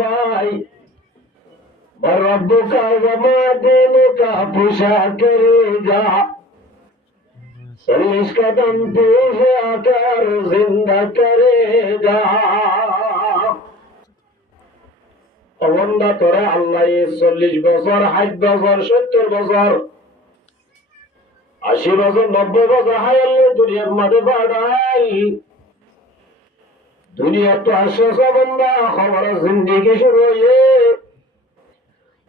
ভাই রব্বুকা ওয়া মা দীনুকা পুশা করেগা 40 कदम पीछे आकर जिंदा करेगा। অবন্দা তোরা আল্লাহ 40 বছর 60 বছর 70 বছর 80 বছর 90 বছর হায়ালে দুনিয়ার মাঝে বাড়াই দুনিয়া তো আসছে বন্দা খবর জিন্দেগি শুরু হয়ে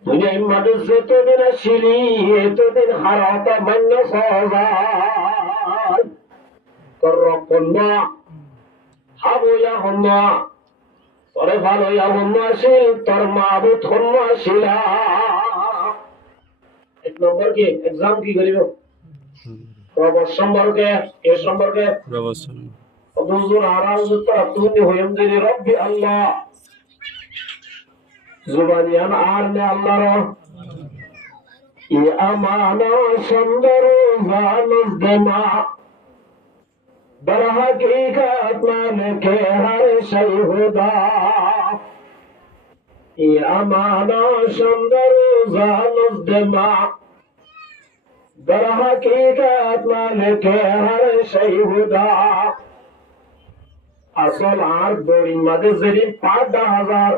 দুনিয়ার মাঝে যতদিন আসিলি এতদিন হারাতা মান্য সজাই তোর রকন্যা হাবুয়া হন্যা তোরে ভালো হন্য আসিল তোর মাবুত হন্য আসিলা। 1 নম্বর কি এক্সাম কি করিব প্রবর সম্পর্কে এ সম্পর্কে হুজুর আরাউজ তাতুনি হইম যে রব্বি আল্লাহ জুবানিয়ান আর নে আল্লাহর ই আমানা সুন্দর জানুস দেমা बर हकीकत मालिके हर शै खुदा ये अमाना सुंदर जानुस देमा बर हकीकत मालिके हर शै खुदा असल आर बोरी मदे जरी 5000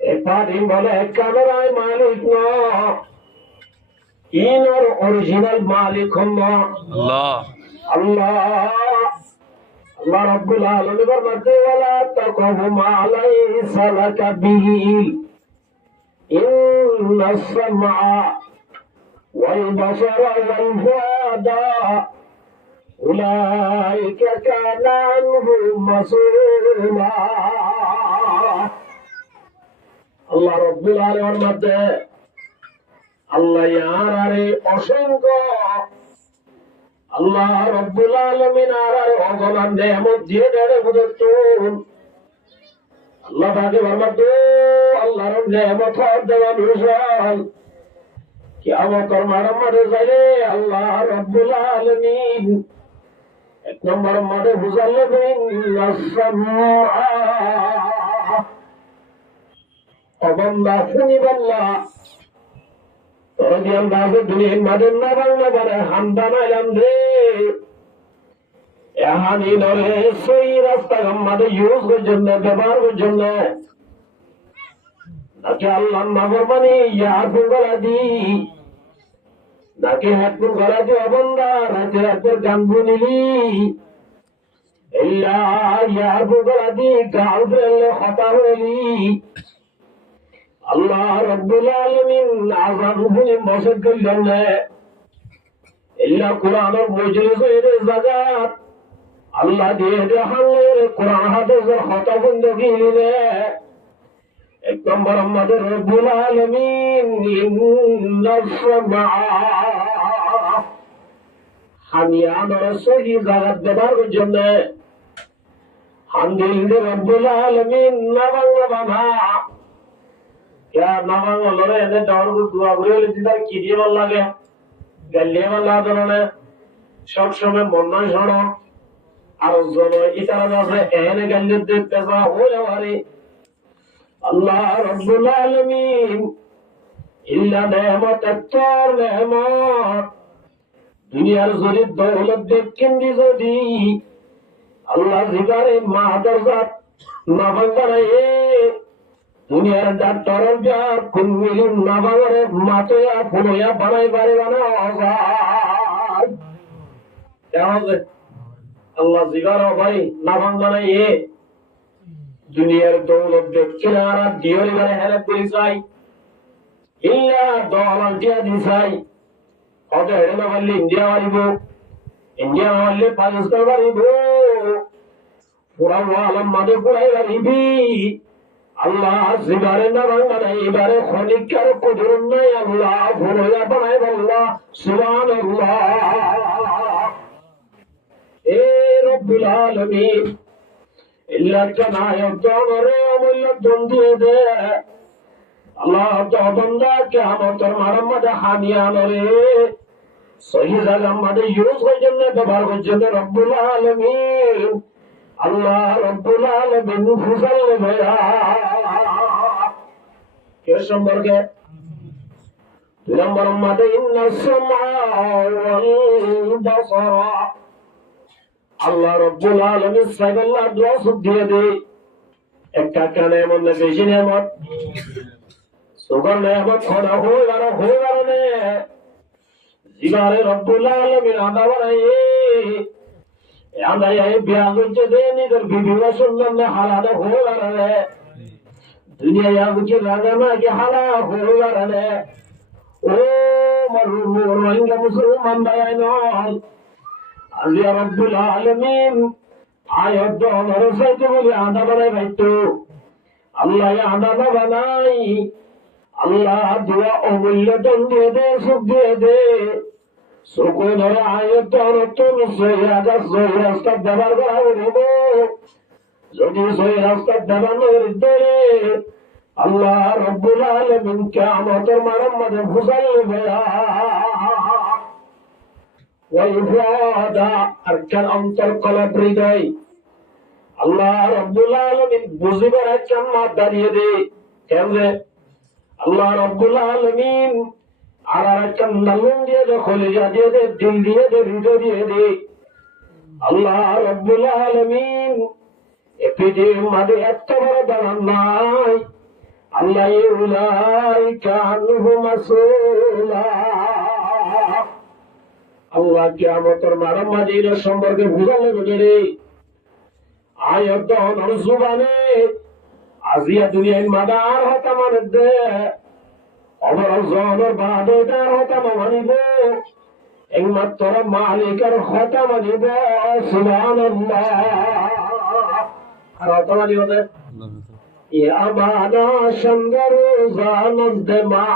ए पादी बोले कैमरा मालिक नो इन और ओरिजिनल मालिक हो अल्लाह अल्लाह रब्बुल आलमीन फरमाते वाला तक़हु मा लैसा लक बिही इन्ना अस्समअ वल बसरा वल फुआदा उलाइका काना अन्हु मसूला। अल्लाह रब्बुल आलमीन फरमाते अल्लाह यारे असंख्य আল্লাহ রব্বুল আলামিন আর অগণন নেয়ামত দিয়ে দেয় বুঝতুন আল্লাহ তাকে ফরমাতো আল্লাহর নেয়ামত দেওয়া বিশাল কিয়ামতের মাঠে যাইলে আল্লাহ রব্বুল আলামিন 1 নম্বর মাঠে বুঝালেন নাসমা অবন্দা শুনিবাল্লাহ তোরা বাবু দুনিয়ার মাঝে না বাংলা বারে হামদা নাইলাম রে এহানি নরে সেই রাস্তা মাঝে ইউজ করছেন না ব্যবহার করছেন না নাকি আল্লাহ নাফরমানি ইয়ার গলা দি নাকি হাতপুর গলা দি অবন্দা রাতে রাতের গান শুনিলি ইয়ার গলা দি গাল ফেললে হতা হইলি আল্লাহ রব্বুল আলামিন আযান শুনি বসত করলেন না ইল্লা কুরআনের মজলিসের জায়গাত আল্লাহ দিয়ে দেখালেন কুরআন হাদিসের হতা বন্ধকি নিলে 1 নম্বর আমাদের রব্বুল আলামিন ইন্নাস সামআ হামিয়ানের সহি জায়গাত দেবার জন্য হামদিল রব্বুল আলামিন না বাংলা বাবা क्या नामांग लोरे ऐसे डाउन को दुआ करे ले जिधर कीजिए वाला के गले वाला दोनों ने सब समय मन्ना छोड़ो और जोनो इतना जैसे ऐने गले दे पैसा हो जावारी अल्लाह रब्बुल आलमीन इल्ला नेमत अत्तर नेमत दुनिया ज़ोरी दौलत दे किंदी ज़ोरी अल्लाह जिगारे मादर ज़ात नामांग बनाए দুনিয়ার ডাক্তার যা কোন মিলিন না বাবারে মাতয়া ফুলয়া বানাই পারে না আল্লাহ জিগার ভাই না বাংলায় এ দুনিয়ার দৌলত দেখছেন আর দিওরি গায়ে হেল্প করি চাই ইল্লা দলাল দিয়া দিছাই কত হেরে না বললি ইন্ডিয়া মারিব ইন্ডিয়া মারলে পাকিস্তান মারিব পুরা আলম মাদে পুরাই মারিবি আল্লাহ জিগারে না বাংলা এবারে খনিকার কুদুর নাই আল্লাহ ফুলয়া বানাই আল্লাহ সুবহানাল্লাহ এ রব্বুল আলামিন ইল্লা কানায় দমরে আমল দন্দিয়ে দে আল্লাহ তো বান্দা কিয়ামতের মারমতে হামিয়ান রে সহি জায়গা মাঝে ইউজ করার জন্য ব্যবহার করার জন্য রব্বুল আলামিন আল্লাহ রব্বুল আলামিন ফুসাল ভাইয়া কে সম্পর্কে 2 নম্বর মাদে ইন্নাস সামা ওয়াল বাসারা আল্লাহ রব্বুল আলামিন সাইবাল্লাহ দোয়া দিয়ে দেয় একটা কানে এমন বেশি নিয়ামত সুগার নিয়ামত খোনা হয়ে গেল জিবারে রব্বুল আলামিন আদা বানাইয়ে আদা এই বিয়া করতে দে নিজের ভিডিও শুনলাম না হালাদা হয়ে গেল দুনিয়া ইয়াবুকে রাজা না কি হালা হয়ে গেল ও মারুর রোহিঙ্গা মুসলমান ভাই নয় আল্লাহ রব্বুল আলামিন আয়াত দর সাইতে বলে আদা বানাই ভাইতো আল্লাহ আদা না বানাই আল্লাহ দোয়া অমূল্য দান দিয়ে দে সুখ দিয়ে দে সুখ ধরে আয়াত দর তোর সহি রাস্তা ব্যবহার করা হইব যদি সহি রাস্তা ব্যবহার করে আল্লাহ রব্বুল আলামিন কিয়ামতের মাঝে ফুসাইবে ওয়াইফাদা আরকান অন্তর কলব হৃদয় আল্লাহ রব্বুল আলামিন বুঝিবার একটা মাত্রা দিয়ে দে কেমনে আল্লাহ রব্বুল আলামিন আর একটা নালুন দিয়ে দে কলিজা দিয়ে দে দিল দিয়ে দে হৃদয় দিয়ে দে আল্লাহ রব্বুল আলামিন এ পৃথিবীর মাঝে এত বড় দালান নাই আল্লাহ উলাইকা আনহু মাসউলা আল্লাহ কিয়ামতের মাঝে এর সম্পর্কে বুঝালে বলে আয়াত দহন জুবানে আজিয়া দুনিয়ার মাদার হতা মানে দে অমর জনের বাদে হতা মানিব একমাত্র মালিকের হতা মানিব সুবহানাল্লাহ আর হতা মানিব দে ইয়া বাদা শঙ্গরু জানদ দেমা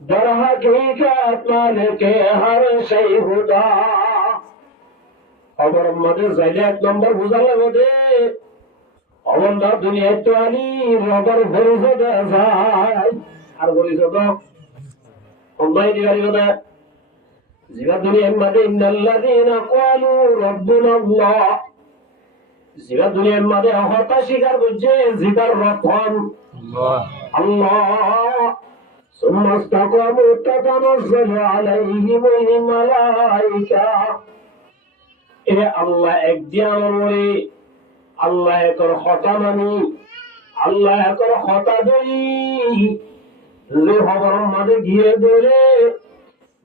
در حقیقت مالک ہر شئی خدا خبر مدে যাইলে 1 নম্বর বুঝালে বদে অবন্দা দুনিয়া তো আনি রবার ভরসা যায় আর বলিস তো অন্যায় দিগারি কথা জিবা দুনিয়ার মধ্যে ইন্নাল্লাযীনা ক্বালু রাব্বুনা আল্লাহ জিবা দুনিয়ার মধ্যে হতা স্বীকার করছে জিবার রক্ষণ আল্লাহ আল্লাহ ثم استقاموا تتنزل عليهم الملائكة এ আল্লাহ একদিন বলে আল্লাহ একর হতা মানি আল্লাহ একর হতা ধরি যে খবর মাঝে গিয়ে ধরে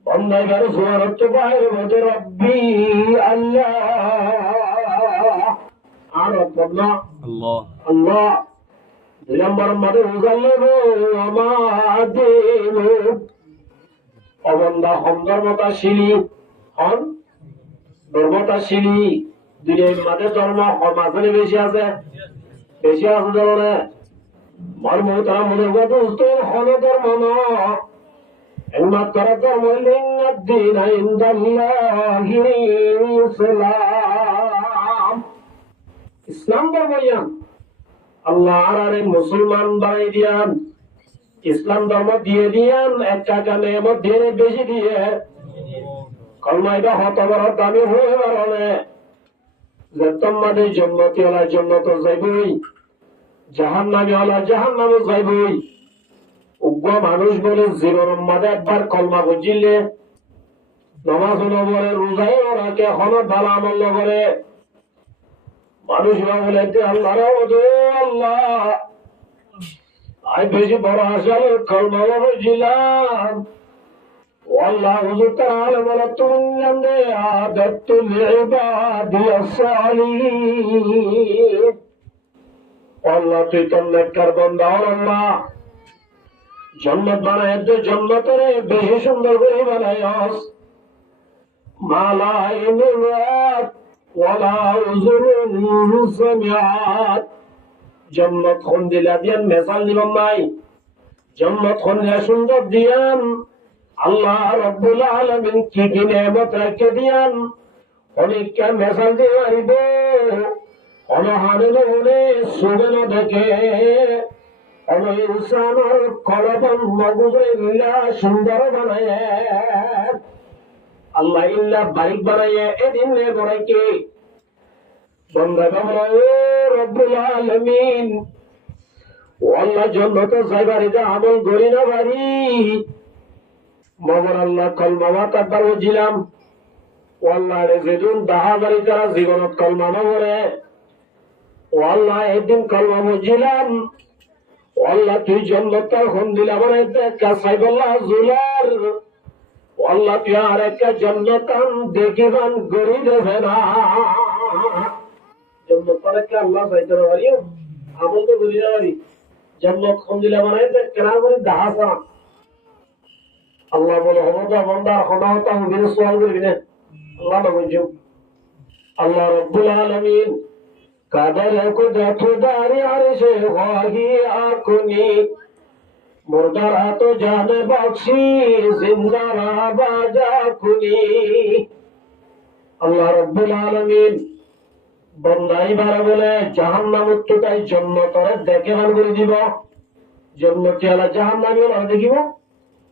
বন্দাইবার সুয়ারত বাইরে বলতে রব্বি আল্লাহ আর আল্লাহ আল্লাহ 2 নম্বর মাঝে উজাল্লে আমাদের অবন্দা ধর্মতাশীলী হন ধর্মতাশীলী দুনিয়ার মাঝে ধর্ম মাঝে বেশি আছে ধরে মর্ম তারা মনে করতো হন ধর্ম ন একমাত্র ধর্ম লিঙ্গাদ্দিন ইসলাম ইসলাম ধর্ম আল্লাহ আরে মুসলমান বানাই দিয়ান ইসলাম ধর্ম দিয়ে দিয়ান একটা কানে মধ্যে বেশি দিয়ে কলমাইটা হত বড় দামি হয়ে বাড়ে যে তোমাদের জন্মতি হলা জন্মত যাইবই জাহান নামে হলা জাহান নামে যাইবই উগ্র মানুষ বলে জীবন মাঝে একবার কলমা বুঝিলে নামাজ নবরে রোজাই ওরাকে এখনো ভালো আমল করে মানুষরা বলে আল্লাহ আল্লাহ আমি বেশি বড় আসলে কলমা বুঝিলাম والله ذو تعالى ولتمن عادت العباد الصالحين والله تتنكر بندار الله جنت বানায় দে জন্নতরে বেশি সুন্দর করে বানায়স মালা ইনুরাত ওয়ালা উযুরুন সামিআত জন্নত কোন দিলা দিয়ান মেসাল দিলাম নাই জন্নত কোন সুন্দর দিয়ান আল্লাহ রাব্বুল আলামিন কি কি নেয়ামত রেখে দিয়ান অনেকটা মেসাল দিয়ে আইব অনহারে বলে সুগন দেখে অন ইনসানের কলবন মগজে ইল্লা সুন্দর বানায় আল্লাহ ইল্লা বাইক বানায় এদিন নে বড়াইকে বন্দা বলো ও রব্বুল আলামিন, ও আল্লাহ জান্নাত যাইবারিতে আমল করি না বাড়ি মগর আল্লাহ কলমা কাদ্দার বুঝিলাম ও আল্লাহ রে যেদিন দাহা বাড়ি তারা জীবনত কলমা নবরে ও আল্লাহ একদিন কলমা বুঝিলাম ও আল্লাহ তুই জান্নাত খন দিলা মানে দেখা সাইবুল্লাহ জুলার ও আল্লাহ তুই আর একটা জান্নাতান দেখিবান গরি দেবে না জান্নাত পরে কি আল্লাহ চাইতে পারি আমল তো বুঝি না পারি জান্নাত খন দিলা মানে কেনা করে দাহাসা আল্লাহ বলে হবতা বন্দা হনাওতা হুবির সোয়াল করবি না আল্লাহ না বুঝছো আল্লাহ রব্বুল আলামিন কাদের কুদরত দারি আরশে ওয়াহি আকুনি মুর্দারা তো জানে বখশি জিন্দারা বাজা কুনি আল্লাহ রব্বুল আলামিন বন্দাই বার বলে জাহান্নাম উত্তরাই জান্নাতরে দেখে মান করে দিব জান্নাতি আলা জাহান্নামী ওরা দেখিব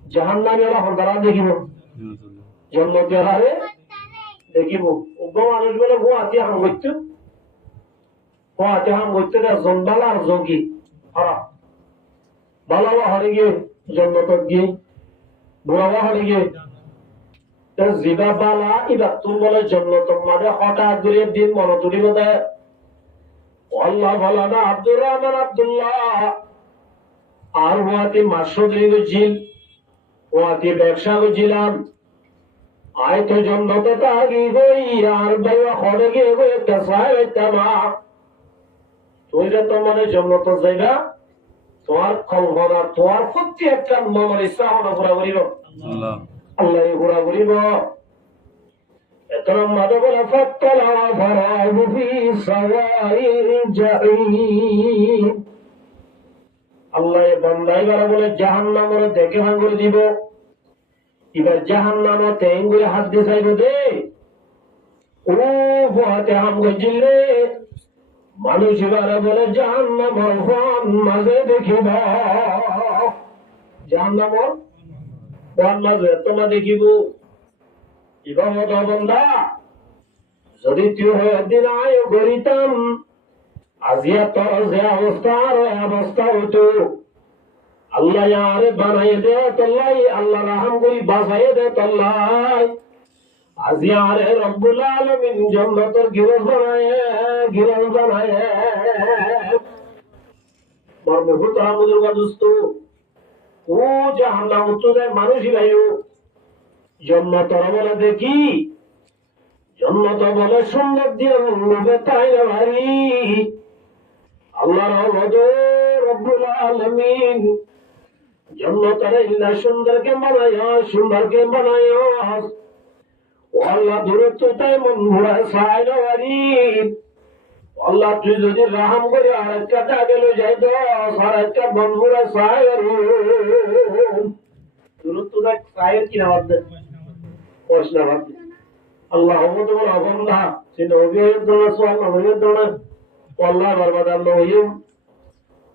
জাহান্নামী ওরা হরদারা দেখিব জান্নাতি আলারে দেখিব ওগো মানুষ বলে গুয়াহাটি হাম করতে গুয়াহাটি হাম করতে জন্দালা আর জঙ্গি হরা বালাবা হরে গিয়ে জান্নাতত গিয়ে বুড়াবা হরে গিয়ে জিবা বালা ইবা তুম বলে জান্নাত মানে হঠাৎ করে দিন মনে তুলিব দেয় আল্লাহ বলা না আব্দুর রহমান আব্দুল্লাহ আর ওয়াতে মাসুদরি গেছিল ওয়াতে ব্যবসা গেছিলাম আয় তো জান্নাত তাগি গই আর বাইবা হরে গিয়ে গো একটা সাহেব তামা তুইরা তো মানে জান্নাত জায়গা তোমার কল্পনা তোমার প্রতি একটা মনের ইচ্ছা হলো ঘোরা ঘুরিব আল্লাহ আল্লাহ ঘোরা ঘুরিব এতরম মাদে বলে ফাত্তালা ফারাহু ফি সাওয়াইল জাহিম আল্লাহ বান্দাই বারা বলে জাহান্নামরে দেখে ভাঙ দিব এবার জাহান্নামতে এঙ্গুলে হাত দিয়ে চাইব দে ও হাতে হাম গজিলে মানুষ বারা বলে জাহান্নামর ফোন মাঝে দেখিব জাহান্নামর ফোন মাঝে তোমা দেখিব এবার মতো বন্ধা যদি তুই হয়ে দিন আয় গরিতাম আজিয়া তোর যে অবস্থা আর অবস্থা হতো আল্লাহ আরে বানাই দে তল্লাই আল্লাহ রাহাম করি বাসাই দে তল্লাই আজিয়া আরে রব্বুল আলামিন জান্নাতের গিরজ বানায় মরমুত আমুদুর গাদুস্ত ও জাহান্নাম তো যায় মানুষই ভাইও জান্নাতের বলে দেখি জান্নাত বলে সুন্দর দিয়ে লোভে তাই না ভারী আল্লাহ রহমত রব্বুল আলামিন জান্নাতের ইল্লা সুন্দরকে বানায় ও আল্লাহ দূরত্ব তাই মন ঘুরা সাইনা ভারী আল্লাহ তুই যদি রাহাম করে আরেকটা টাকা লই যাই তো আরেকটা মন ঘুরা সাই দূরত্ব তাই সাইয়ের কিনা বাদ দে প্রশ্ন বাদ দে আল্লাহ রহমত বলে অবন্ধা সে নবীর দোনা সোয়াল নবীর দোনা আল্লাহ বরবাদ আল্লাহ হইম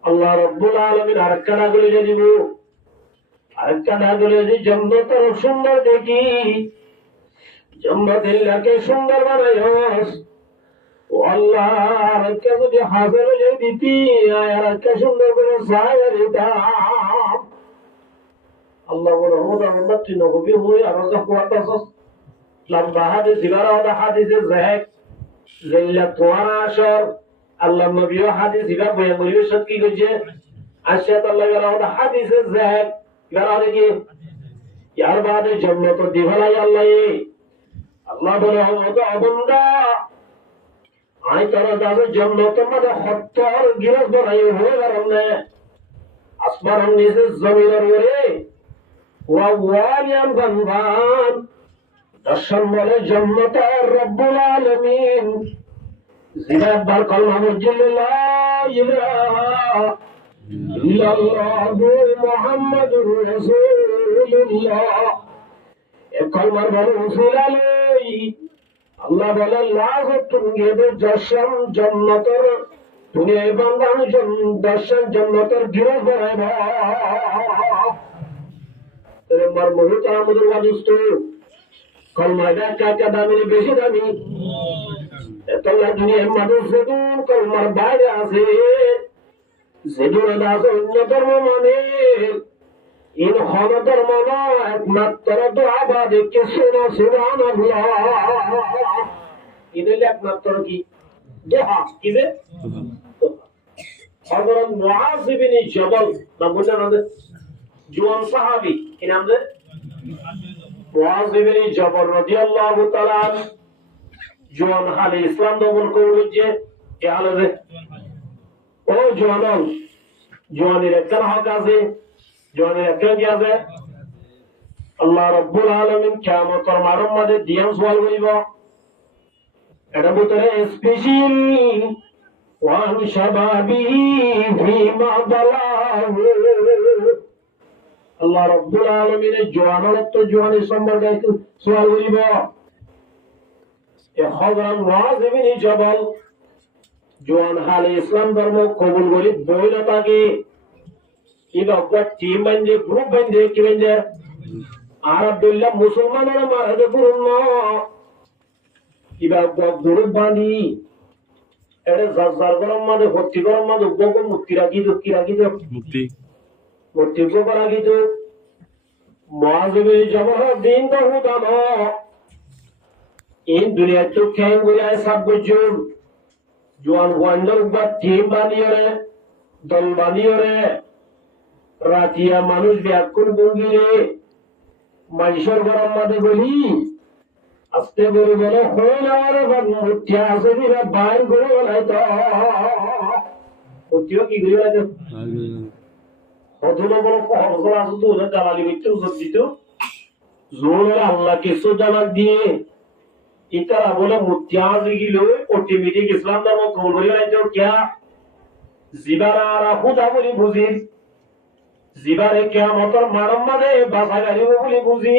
আল্লাহ রব্বুল আলামিন আরেকটা ডাকলে যে দিব আরেকটা ডাকলে যে জান্নাতের সুন্দর দেখি জান্নাতিল্লাহকে সুন্দর বানাইস ও আল্লাহ আরেকটা যদি হাজার হয়ে দিতি আরেকটা সুন্দর করে সায়ের দিতাম আল্লাহ রহমত আল্লাহ তুই নবী হই আর যা কোয়াতাছস লম্বা হাদিস ইবারা ওয়া হাদিসে জাহেক লাইলা তোয়ারা আশর আল্লাহ নবী হাদিস ইবার বয়া বলিও সত কি কইছে আশাত আল্লাহ ওয়া হাদিসে জাহেক ইবারা দেখি ইয়ার বাদে জান্নাত দিভালাই আল্লাহ বলে হতো অবন্দা আই তারা যাবে জান্নাত মধ্যে হত্তর গিরজ বানাই হয়ে গেলে আসমানের নিচে জমিনের উপরে ওয়া ওয়ালিয়ান গানবান দর্শন বলে জান্নাতের রব্বুল আলামিন জিনাত বার কলমা মুজিল্লা ইলাহা ইল্লাল্লাহু মুহাম্মাদুর রাসূলুল্লাহ এ কলমার বড় উসুল আলাই আল্লাহ বলে লাগ তুমি দর্শন জান্নাতের দুনিয়া বান্দান দর্শন জান্নাতের গিরজ বানাইবা তোমার মুহিত আমাদের ওয়াদুস্ত কলমাটা কাটা দামি বেশি দামি তোমরা দুনিয়ার মানুষ যেদুন কলমার বাইরে আছে যেদুন আছে অন্য ধর্ম মানে ইন হন ধর্ম একমাত্র তো আবাদে কিছু না সুবহানাল্লাহ ইন একমাত্র কি দোহা কি যে হযরত মুআয ইবনে জাবাল নাম বললেন আমাদের জওয়ান সাহাবী কি নাম যে মুআয ইবনে জাবাল রাদিয়াল্লাহু তাআলা জওয়ান হালে ইসলাম গ্রহণ করছে এ হালে ও জওয়ান জওয়ানের একটা হক আছে জওয়ানের একটা কি আছে আল্লাহ রাব্বুল আলামিন কিয়ামতের মাঠের মধ্যে দিয়াম সওয়াল করিব এটা ভিতরে স্পেশাল ওয়ান শাবাবিহি ফিমা বালাহু আল্লাহ রাব্বুল আলামিন জওয়ানের তো জওয়ানের সম্পর্কে সওয়াল করিব এ হযরত মুআয ইবনে জাবাল জওয়ান হালে ইসলাম ধর্ম কবুল করি বইলা থাকে ইবা একটা টিম বানজে গ্রুপ বানজে কি বানজে আর আব্দুল্লাহ মুসলমানরা মারাদে পুরন ইবা একটা গ্রুপ বানি এর জাজার গরম মাঝে ভর্তি গরম মাঝে উগ্র মুক্তি রাখি তো কি রাখি তো মুক্তি উগ্র রাখি তো মুআয ইবনে জাবাল দিন তো হুদানো in dunia tu keng gulai sabbujum juan wandor ba team baniyore dol baniyore ratia manush byakun bungire manshor goram made boli aste bori bolo hoina are ban mutya asira bain gori bolai to mutyo ki gori bolai to hodulo bolo pohor asu to na dalali bitu sotito zore allah ke sudana diye इतना बोले मुत्याज की लोग automatic इस्लाम धर्म कबूल करी वाले जो क्या जिबारा आरा खुदा बोली बुझी जिबारे क्या मोटर मारम मदे बासा गाड़ी वो बोली बुझी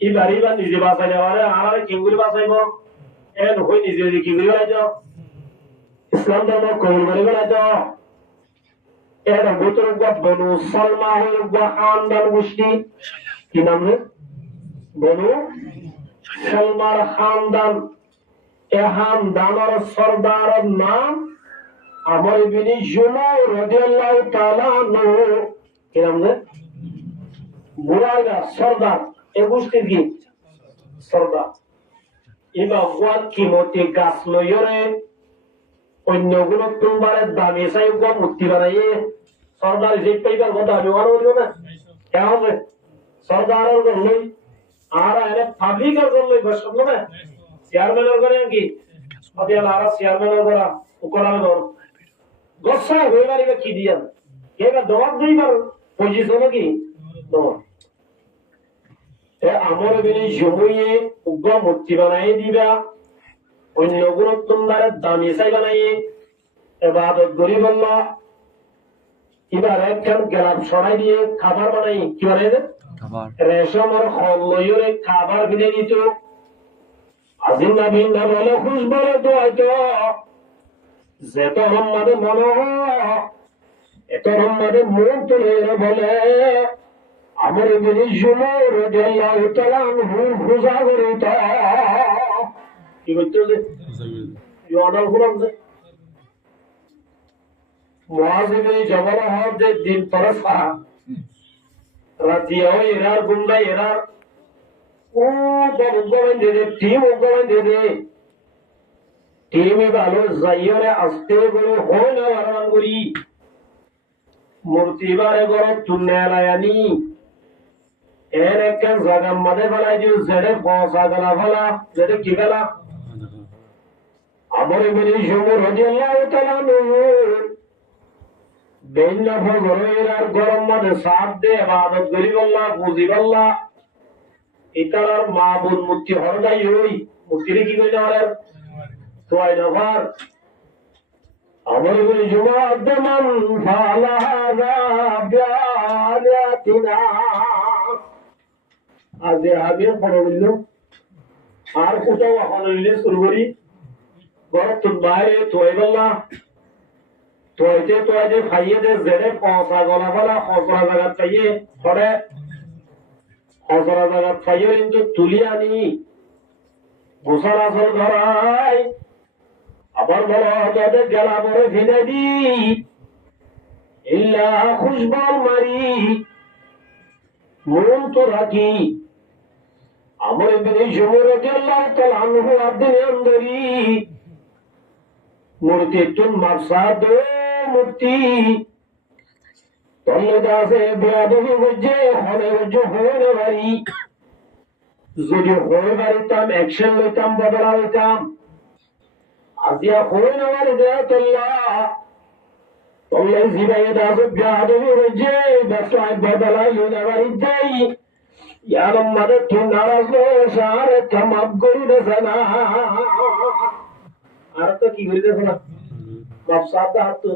इबारी बार निजे बासा जावारे आरा किंगुली बासा इबो एन होई निजे दी किंगुली वाले जो इस्लाम धर्म कबूल करी वाले जो एन बोतल का बनु सलमा है वो खानदान मुश्ती की नाम है बनु सलमान खानदान ए खानदानर सरदारर नाम अमर इब्ने जुमा রাদিয়াল্লাহু তাআলা আনহু কি নাম রে বুড়াগা সরদার এ গোষ্ঠীর কি সরদার এবা ওয়াল কিমতে গাছ লয়রে অন্যগুলো তোমারে দামি চাই গো মুক্তি বানাইয়ে সরদার যে পাইবার কথা আমি আর বলবো না কেমন রে সরদারের গলই আর এর পাবলিকের গলই বসলো না চেয়ারম্যানের করে কি আদিয়াল আর চেয়ারম্যানের করা উকরার দর গোসা হইবারে কি দিয়া এবা দওয়াত দিবার পজিশন কি দওয়াত এ আমর বিনি জমুয়ে উগ্র মূর্তি বানাই দিবা অন্য গুণ তোমার দামি চাই বানাই ইবাদত করি বললা এবার একখান গ্লাস ছড়াই দিয়ে খাবার বানাই কি বানাই দে খাবার রেশমের খল লইরে খাবার বিনে দিত আজিন নবী না বলে খুশ বলে তো হয়তো যেত মোহাম্মদ মনো এত মোহাম্মদ মন তুলে বলে আমর ইবনে জুমা রাদিয়াল্লাহু তাআলা আনহু খুশা করে তা কি বলতো যে ইওয়ানাল কুরআন যে মুআয ইবনে জাবাল হাদে দিন তরফা রাতিয়া ওই এরার গুন্ডা এরার ও বড় দে টিম দে টিমি ভালো যাইরে আস্তে করে হয় না আরাম করি মূর্তি বারে গরম তুলনে লায়ানি এর একটা জায়গা মধ্যে ফেলাই দিও জেরে পয়সা গলা ফেলা জেরে কি গলা আমর ইবনে জুমা রাদিয়াল্লাহু তাআলা আনহু বেন্না ফজরের আর গরম মধ্যে সাথ দে ইবাদত করি আল্লাহ বুঝি আল্লাহ ইতার মাবুদ মুক্তি হরদাই হই মুক্তিরে কি কইলা আর তোয়াই নফার আমর ইবনে জুমা আদমান ফালাহা বিআলিয়াতিনা আজে হাবির পড়ল আর কোথাও হললে শুরু করি গরত বাইরে তোয়াইবাল্লা তোয়াইতে খাইয়ে দে জেরে পয়সা গলা ফলা খসরা জায়গা চাইয়ে পড়ে খসরা জায়গা খাইয়ে কিন্তু তুলি আনি গোসল আসল করাই আবার বলো তাদের গেলা পরে ফেলে দি ইল্লা খুশবল মারি মন তো রাখি আমার এমনি জমরে আল্লাহ তাআলা আনহু আব্দুল আন্দরি মূর্তি তুন মাসাদ মূর্তি তল্লে দাসে বেয়াদবি বুঝে হলে বুঝে হয়ে বাড়ি যদি হয়ে বাড়িতাম অ্যাকশন লইতাম বদলা লইতাম আজিয়া হয়ে না বাড়ি দেয়া তল্লা তল্লে জিবাই দাসে বেয়াদবি বুঝে ব্যবসায় বদলা লইনা বাড়ি যাই ইয়ারম মাদে তুই নারাজ সারে কামাব করি দেছে না আর তো কি করি দেছে না মাফসাদ হাত তো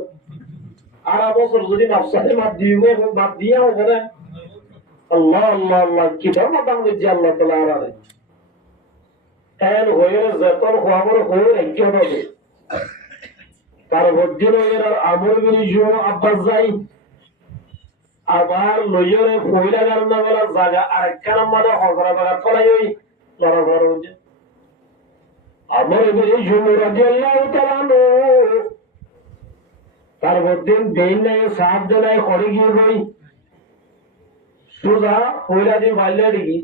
আর বছর যদি মাফসাদে মাত দিবে মাত দিয়া হবে আল্লাহ আল্লাহ আল্লাহ কি ধর্ম দাম দিচ্ছে আল্লাহ তাআলা আরে এর হয়ে যতন খবর হয়ে একই হবে তার বদিন এর আমল বিনি জো আব্বাস যাই আবার লইরে কইলা গান্না বলা জায়গা আরেকখান মানে হজরা বাগা ফলাই ওই লড়াড় হচ্ছে আমল বিনি জো রাদিয়াল্লাহু তাআলা তার বদিন দেন নাই সাহায্য নাই করে গিয়ে কই সুজা কইলা দি বাইলে দিকি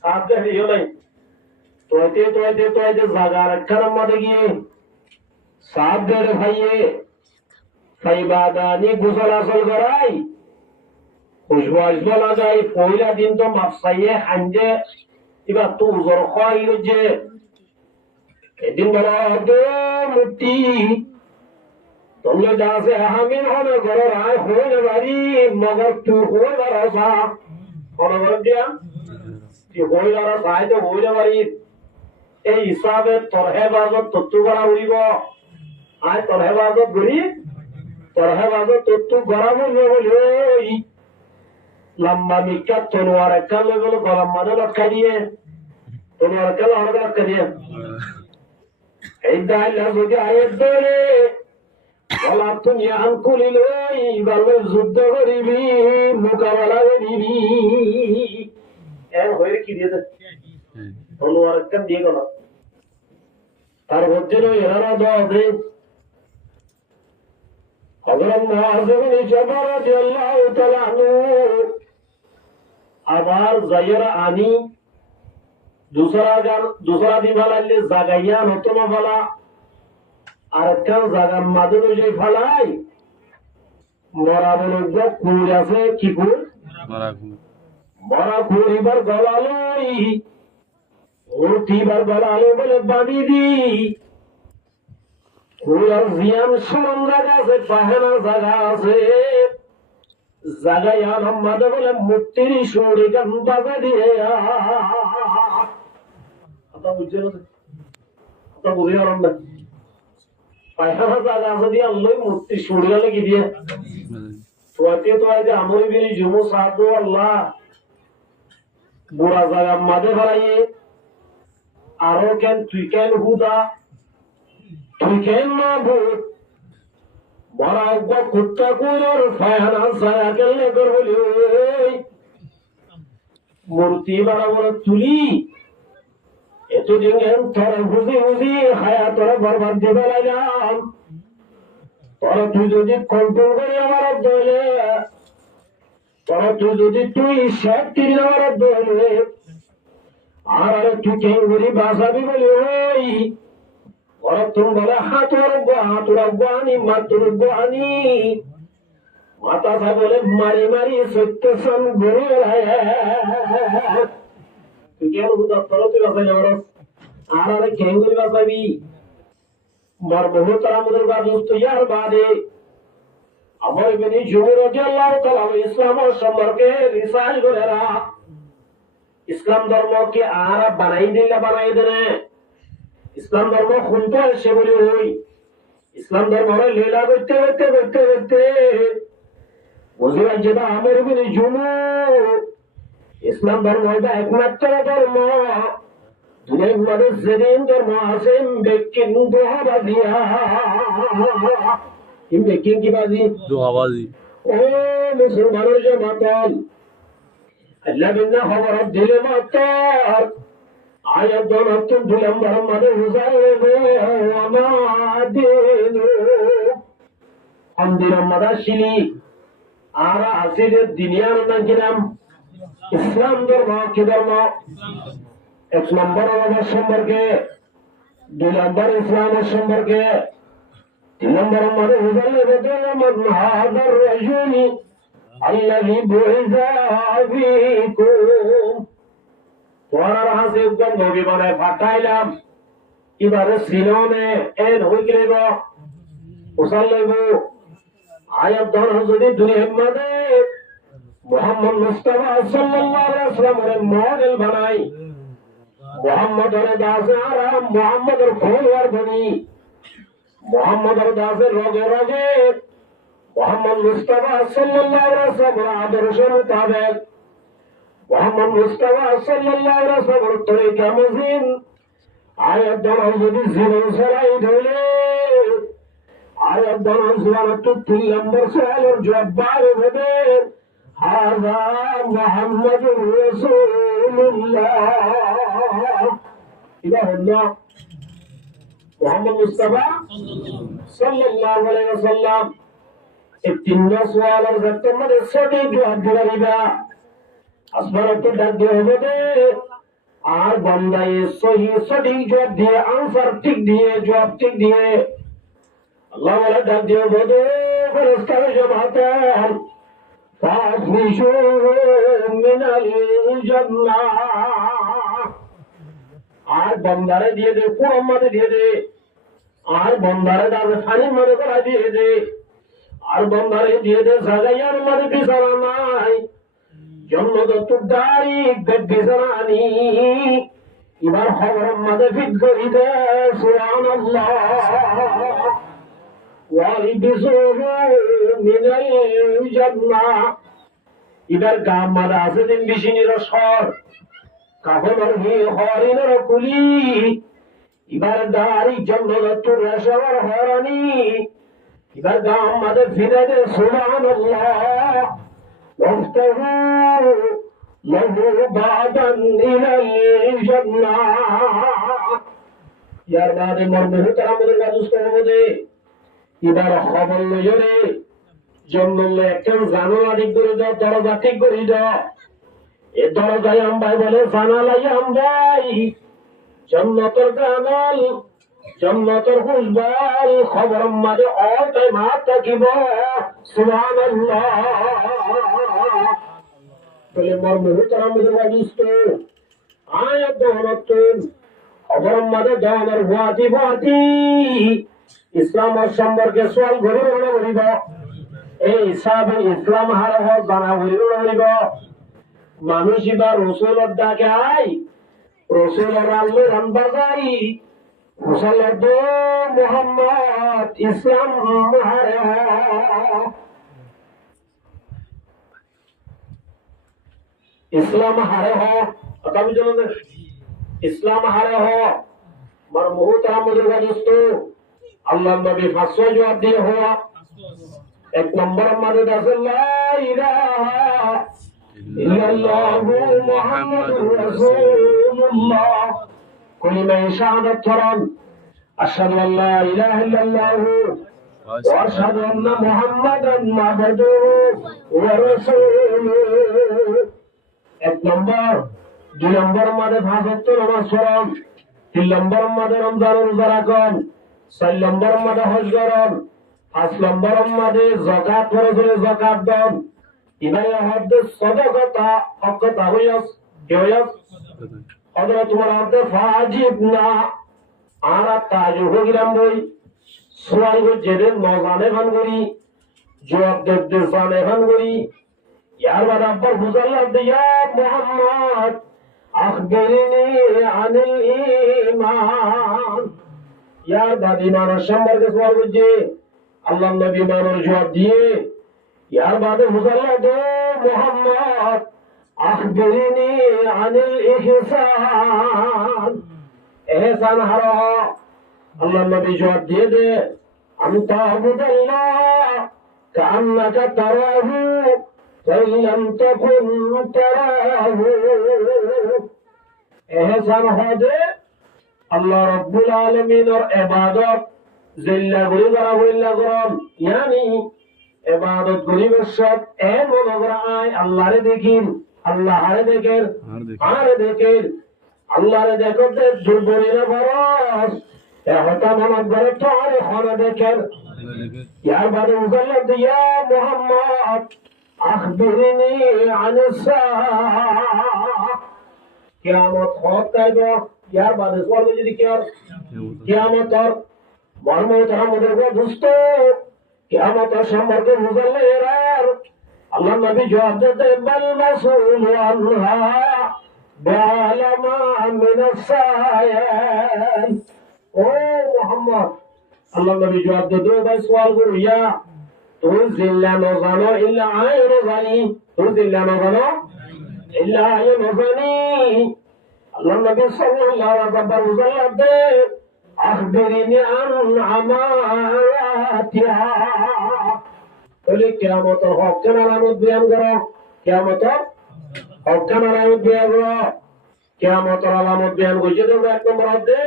সাহায্য হইও নাই তোইতে জায়গা আরেকখান মানে গিয়ে সাহায্য রে ভাইয়ে ফাইবাদানি গোসল আসল করাই খুশবাস বলা যায় পয়লা দিন তো মাফসাইয়ে খাঞ্জে এবার তো উজর খাই যে এদিন বলা দে মুক্তি তোমরা যাছে আমিন হনে ঘর রায় হয়ে বাড়ি মগর তুই হয়ে বাড়া কোন ঘর দিয়া তুই হয়ে বাড়া চাই তো হয়ে বাড়ি এই হিসাবে তরহে বাজত তত্তু করা উড়িব আয় তরহে বাজত ঘুরি তরহে বাজত তত্তু করা বলবে বলে লম্বা মিকা তলোয়ার একটা লই বলে গরম মানে লটকা দিয়ে তলোয়ার একটা লটকা দিয়ে এই দাইলা যদি আয়ের ধরে বলা তুমি আঙ্কুলি লই ভালো যুদ্ধ করিবি মোকাবেলা করিবি এর হয়ে কি দিয়ে তলোয়ার একটা দিয়ে গেল তার মধ্যে এরা দে হযরত মুআয ইবনে জাবাল রাদিয়াল্লাহু তাআলা আনহু আবার জায়রা আনি दूसरा दिवाले জাগাইয়া নতুন ফলা আর একটা জাগার মাদুর যে ফলাই মরা বলে কুড় আছে কি কুড় মরা কুড় এবার গলালই ওটিবার গলালো বলে বাঁধি দি কুড়ার জিয়ান সমান জায়গা আছে পাহেনা জায়গা আছে জাগাইয়া নাম্মাদ বলে মুক্তির সুরি গান বাজা দিয়ে আপনার বুঝছেন আপনার বুঝে গেলাম না পায়খানা জায়গা আছে দিয়ে আল্লাহ মূর্তি সুরি গালে কি দিয়ে তোয়াতে আমরি বিনি জুমু সাধু আল্লাহ বুড়া জায়গা মাঝে ফেলাইয়ে আরো কেন তুই কেন হুদা তুই কেন না ভূত বড় কুত্তা কুড়োর ফায়না ছায়া কেলে করবলি মূর্তি বড় বড় তুলি এতদিন তোরা বুঝি বুঝি হায়া তোরা বরবাদ দিবে যাম তোরা তুই যদি কন্ট্রোল করে আমার দলে তোরা তুই যদি তুই শেখ তিরি আমার দলে আর তুই কেন করি বাসাবি বলি ওই ওরা তুমি বলে হাতুর গানি মাতুর গানি মাতা সা বলে মারি মারি সত্য সন ঘুরে তুই কেন হুদা তোর তুই বাসাই যাবার আর আরে কেন করি বাসাবি মার বহু তারা মদের বাদস্ত ইয়ার বাদে আমার বেনি জুমুর রাদিয়াল্লাহু তাআলা ইসলাম সম্পর্কে রিসার্চ করে ইসলাম ধর্মকে আর বানাই দিলে ইসলাম ধর্ম শুনতে আসে বলে ওই ইসলাম ধর্ম লীলা করতে করতে করতে করতে বুঝে যাচ্ছে না আমার বিনি জুমু ইসলাম ধর্ম এটা একমাত্র ধর্ম দুনিয়ার মধ্যে যেদিন ধর্ম আছে ব্যক্তি দোহাবাজিয়া ব্যক্তি কি বাজি দোহাবাজি ও মুসলমানের যে মাতাল আল্লাহ বিনা খবর দিলে মাতাল আয়াত নতুন 2 নম্বর মানে হুজাইবে আমাদিনু আমদিন মাদাশিলি আর আসির দুনিয়ার নাম ইসলাম ধর্ম কি ধর্ম 1 নম্বর আমাদের সম্পর্কে 2 নম্বর ইসলামের সম্পর্কে 3 নম্বর মানে হুজাইবে মান হাদার রাজুলি আল্লাযী বুইযা ফীকুম তোরার হাসে উদ্যান নবী বলে পাঠাইলাম এবারে সিলনে এন হই গেল উসাল লইব আয়াত ধর যদি দুনিয়ার মধ্যে মুহাম্মদ মুস্তাফা সাল্লাল্লাহু আলাইহি ওয়াসাল্লামের মডেল বানাই মুহাম্মদের দাসে আরাম মুহাম্মদের ফলোয়ার বনি মুহাম্মদের দাসের রগে রগে মুহাম্মদ মুস্তাফা সাল্লাল্লাহু আলাইহি ওয়াসাল্লামের আদর্শের মোতাবেক মুহাম্মদ মুস্তাফা সাল্লাল্লাহু আলাইহি ওয়াসাল্লামের তরিকা মুজিন আয়াত ধর যদি জীবন সরাই ধরে আয়াত ধর সুবহানাল্লাহ 3 নম্বর সুয়ালের জবাব হবে হাযা মুহাম্মাদুর রাসূলুল্লাহ ইলা আল্লাহ মুহাম্মদ মুস্তাফা সাল্লাল্লাহু আলাইহি ওয়াসাল্লাম এই 3 সুয়ালের জবাব মানে সঠিক জবাব দিবা আসমান তো ডাক দিয়ে হবে আর বান্দায় সহি সঠিক জবাব দিয়ে আনসার ঠিক দিয়ে জবাব ঠিক দিয়ে আল্লাহ বলে ডাক দিয়ে হবে ফেরেশতারা জবাতান ফাফরিশু মিনাল জান্নাহ আর বান্দারে দিয়ে দে মুহাম্মদে দিয়ে দে আর বান্দারে দাবে ফানির মধ্যে করা দিয়ে দে আর বান্দারে দিয়ে দে জাগাইয়ার মধ্যে বিছানা নাই জন্নত তুদারি বেবিজানি এবার খবরের মধ্যে ফিট করি দে সুবহানাল্লাহ ওয়ালিবিসুহু মিনাল জান্নাহ এবার গাম মাদা আছে দিন বিশিনির সর কাফনের হি হরিনের কুলি এবার দারি জন্নত তুরাশার হরানি এবার গাম মাদে ফিরে দে সুবহানাল্লাহ وافتحوا له بابا إلى الجنة ইয়ার বাদে মর্মে তারা আমাদের রাজস্ব হবে এবার খবর নজরে জন্মলে একটা জানোলা ঠিক করে দাও দরজা ঠিক করে দাও এ দরজায় আমবাই বলে জানালাই আমবাই জন্নতর জানাল জন্নতর খুশবাল খবর মাঝে অল টাইম হাত থাকিব সুবহানাল্লাহ বলে মর্মে তারা আমাদের রাজস্ব আয়াত দহনতুন খবর মাঝে জানার ভাতি ভাতি ইসলাম সম্পর্কে সোয়াল ঘুরে ঘুরিব এই হিসাবে ইসলাম হারে হোক জানা ঘুরে ঘুরিব মানুষ এবার রসুলের ডাকে আই রসুলের আল্লু রামবাজাই মুসাল্লাদ মুহাম্মদ ইসলাম হারে ইসলাম হারে হোক আমি জানো ইসলাম হারে হোক আমার মুহূর্তে আমাদের দোস্ত আল্লাহ নবী ফাঁসো জবাব দিয়ে হওয়া 1 নম্বর মাদে আছে লা ইলাহা ইল্লাল্লাহু মুহাম্মাদুর রাসূলুল্লাহ কলিমা শাহাদাত ফরন আশহাদু আল্লা ইলাহা ইল্লাল্লাহু ওয়া আশহাদু আন্না মুহাম্মাদান আবদুহু ওয়া রাসূলুহু 1 নম্বর 2 নম্বর মাদে ফাঁসত্ব নামাজ ফরন 3 নম্বর মাদে রমজান রোজা রাখুন 4 নম্বর মাদে হজ করুন 5 নম্বর মাদে যাকাত ফরজে যাকাত দান ইবারে হদ সাদাকাতা হকতা হইয়াস হইয়াস অদরা তোমার হদে ফাজিব না আরা তাজু হইলাম বই সোয়াল গো জেরে নজানে ভান করি জবাব দে জানে ভান করি ইয়ার বাদ আব্বার বুঝাল্লাহ দিয়া মুহাম্মদ আখবিরনি আনিল ঈমান ইয়ার বাদ ইমানের সম্পর্কে সোয়াল করছে আল্লাহ নবী ইমানের জবাব দিয়ে ইয়ার বাদে বুঝাল্লাহ দে মুহাম্মদ আখবিরনি আনিল ইহসান এহসান হারা আল্লাহ নবী জবাব দিয়ে দে আনতা আবুদাল্লাহ কান্নাকা তারাহু ফাইন লাম তাকুন তারাহু এহসান হদে আল্লাহ রাব্বুল আলামিনের ইবাদত জিল্লা গুলি করা হইলা গরম ইয়ানি ইবাদত করিবার সব এমন আয় আল্লাহরে দেখিন আল্লাহরে দেখেন আরে দেখেন আল্লাহরে দেখতে দুর্বলীরা বরস এহতা মনত বড় তো আরে হনে দেখেন ইয়ার বাদে উজাল্লা দিয়া মুহাম্মদ আখবিরনি আনিস সাআহ কিয়ামত হতাইব ইয়ার বাদে সওয়াল যদি কিয়ামত মর্ম তারা মদের দুষ্ট কিয়ামত সম্পর্কে বুঝালে এরার আল্লাহ নবী জবাব দিতে বাল মাসউল আনহা বালামা মিনাস সায়াল ও মুহাম্মদ আল্লাহ নবী জবাব দিতে ভাই সওয়াল করো ইয়া তুই জিল্লা না জানো ইল্লা আইর জানি তুই জিল্লা না জানো ইল্লা আইর জানি আল্লাহ নবী সাল্লাল্লাহু আলাইহি ওয়াসাল্লাম বুঝালে দে আখবিরনি আন আমায়াতিহা বলে কিয়ামতের হকের আলামত বয়ান করো কিয়ামতের হকের আলামত বয়ান করো কিয়ামতের আলামত বয়ান করছে তো এক নম্বর দে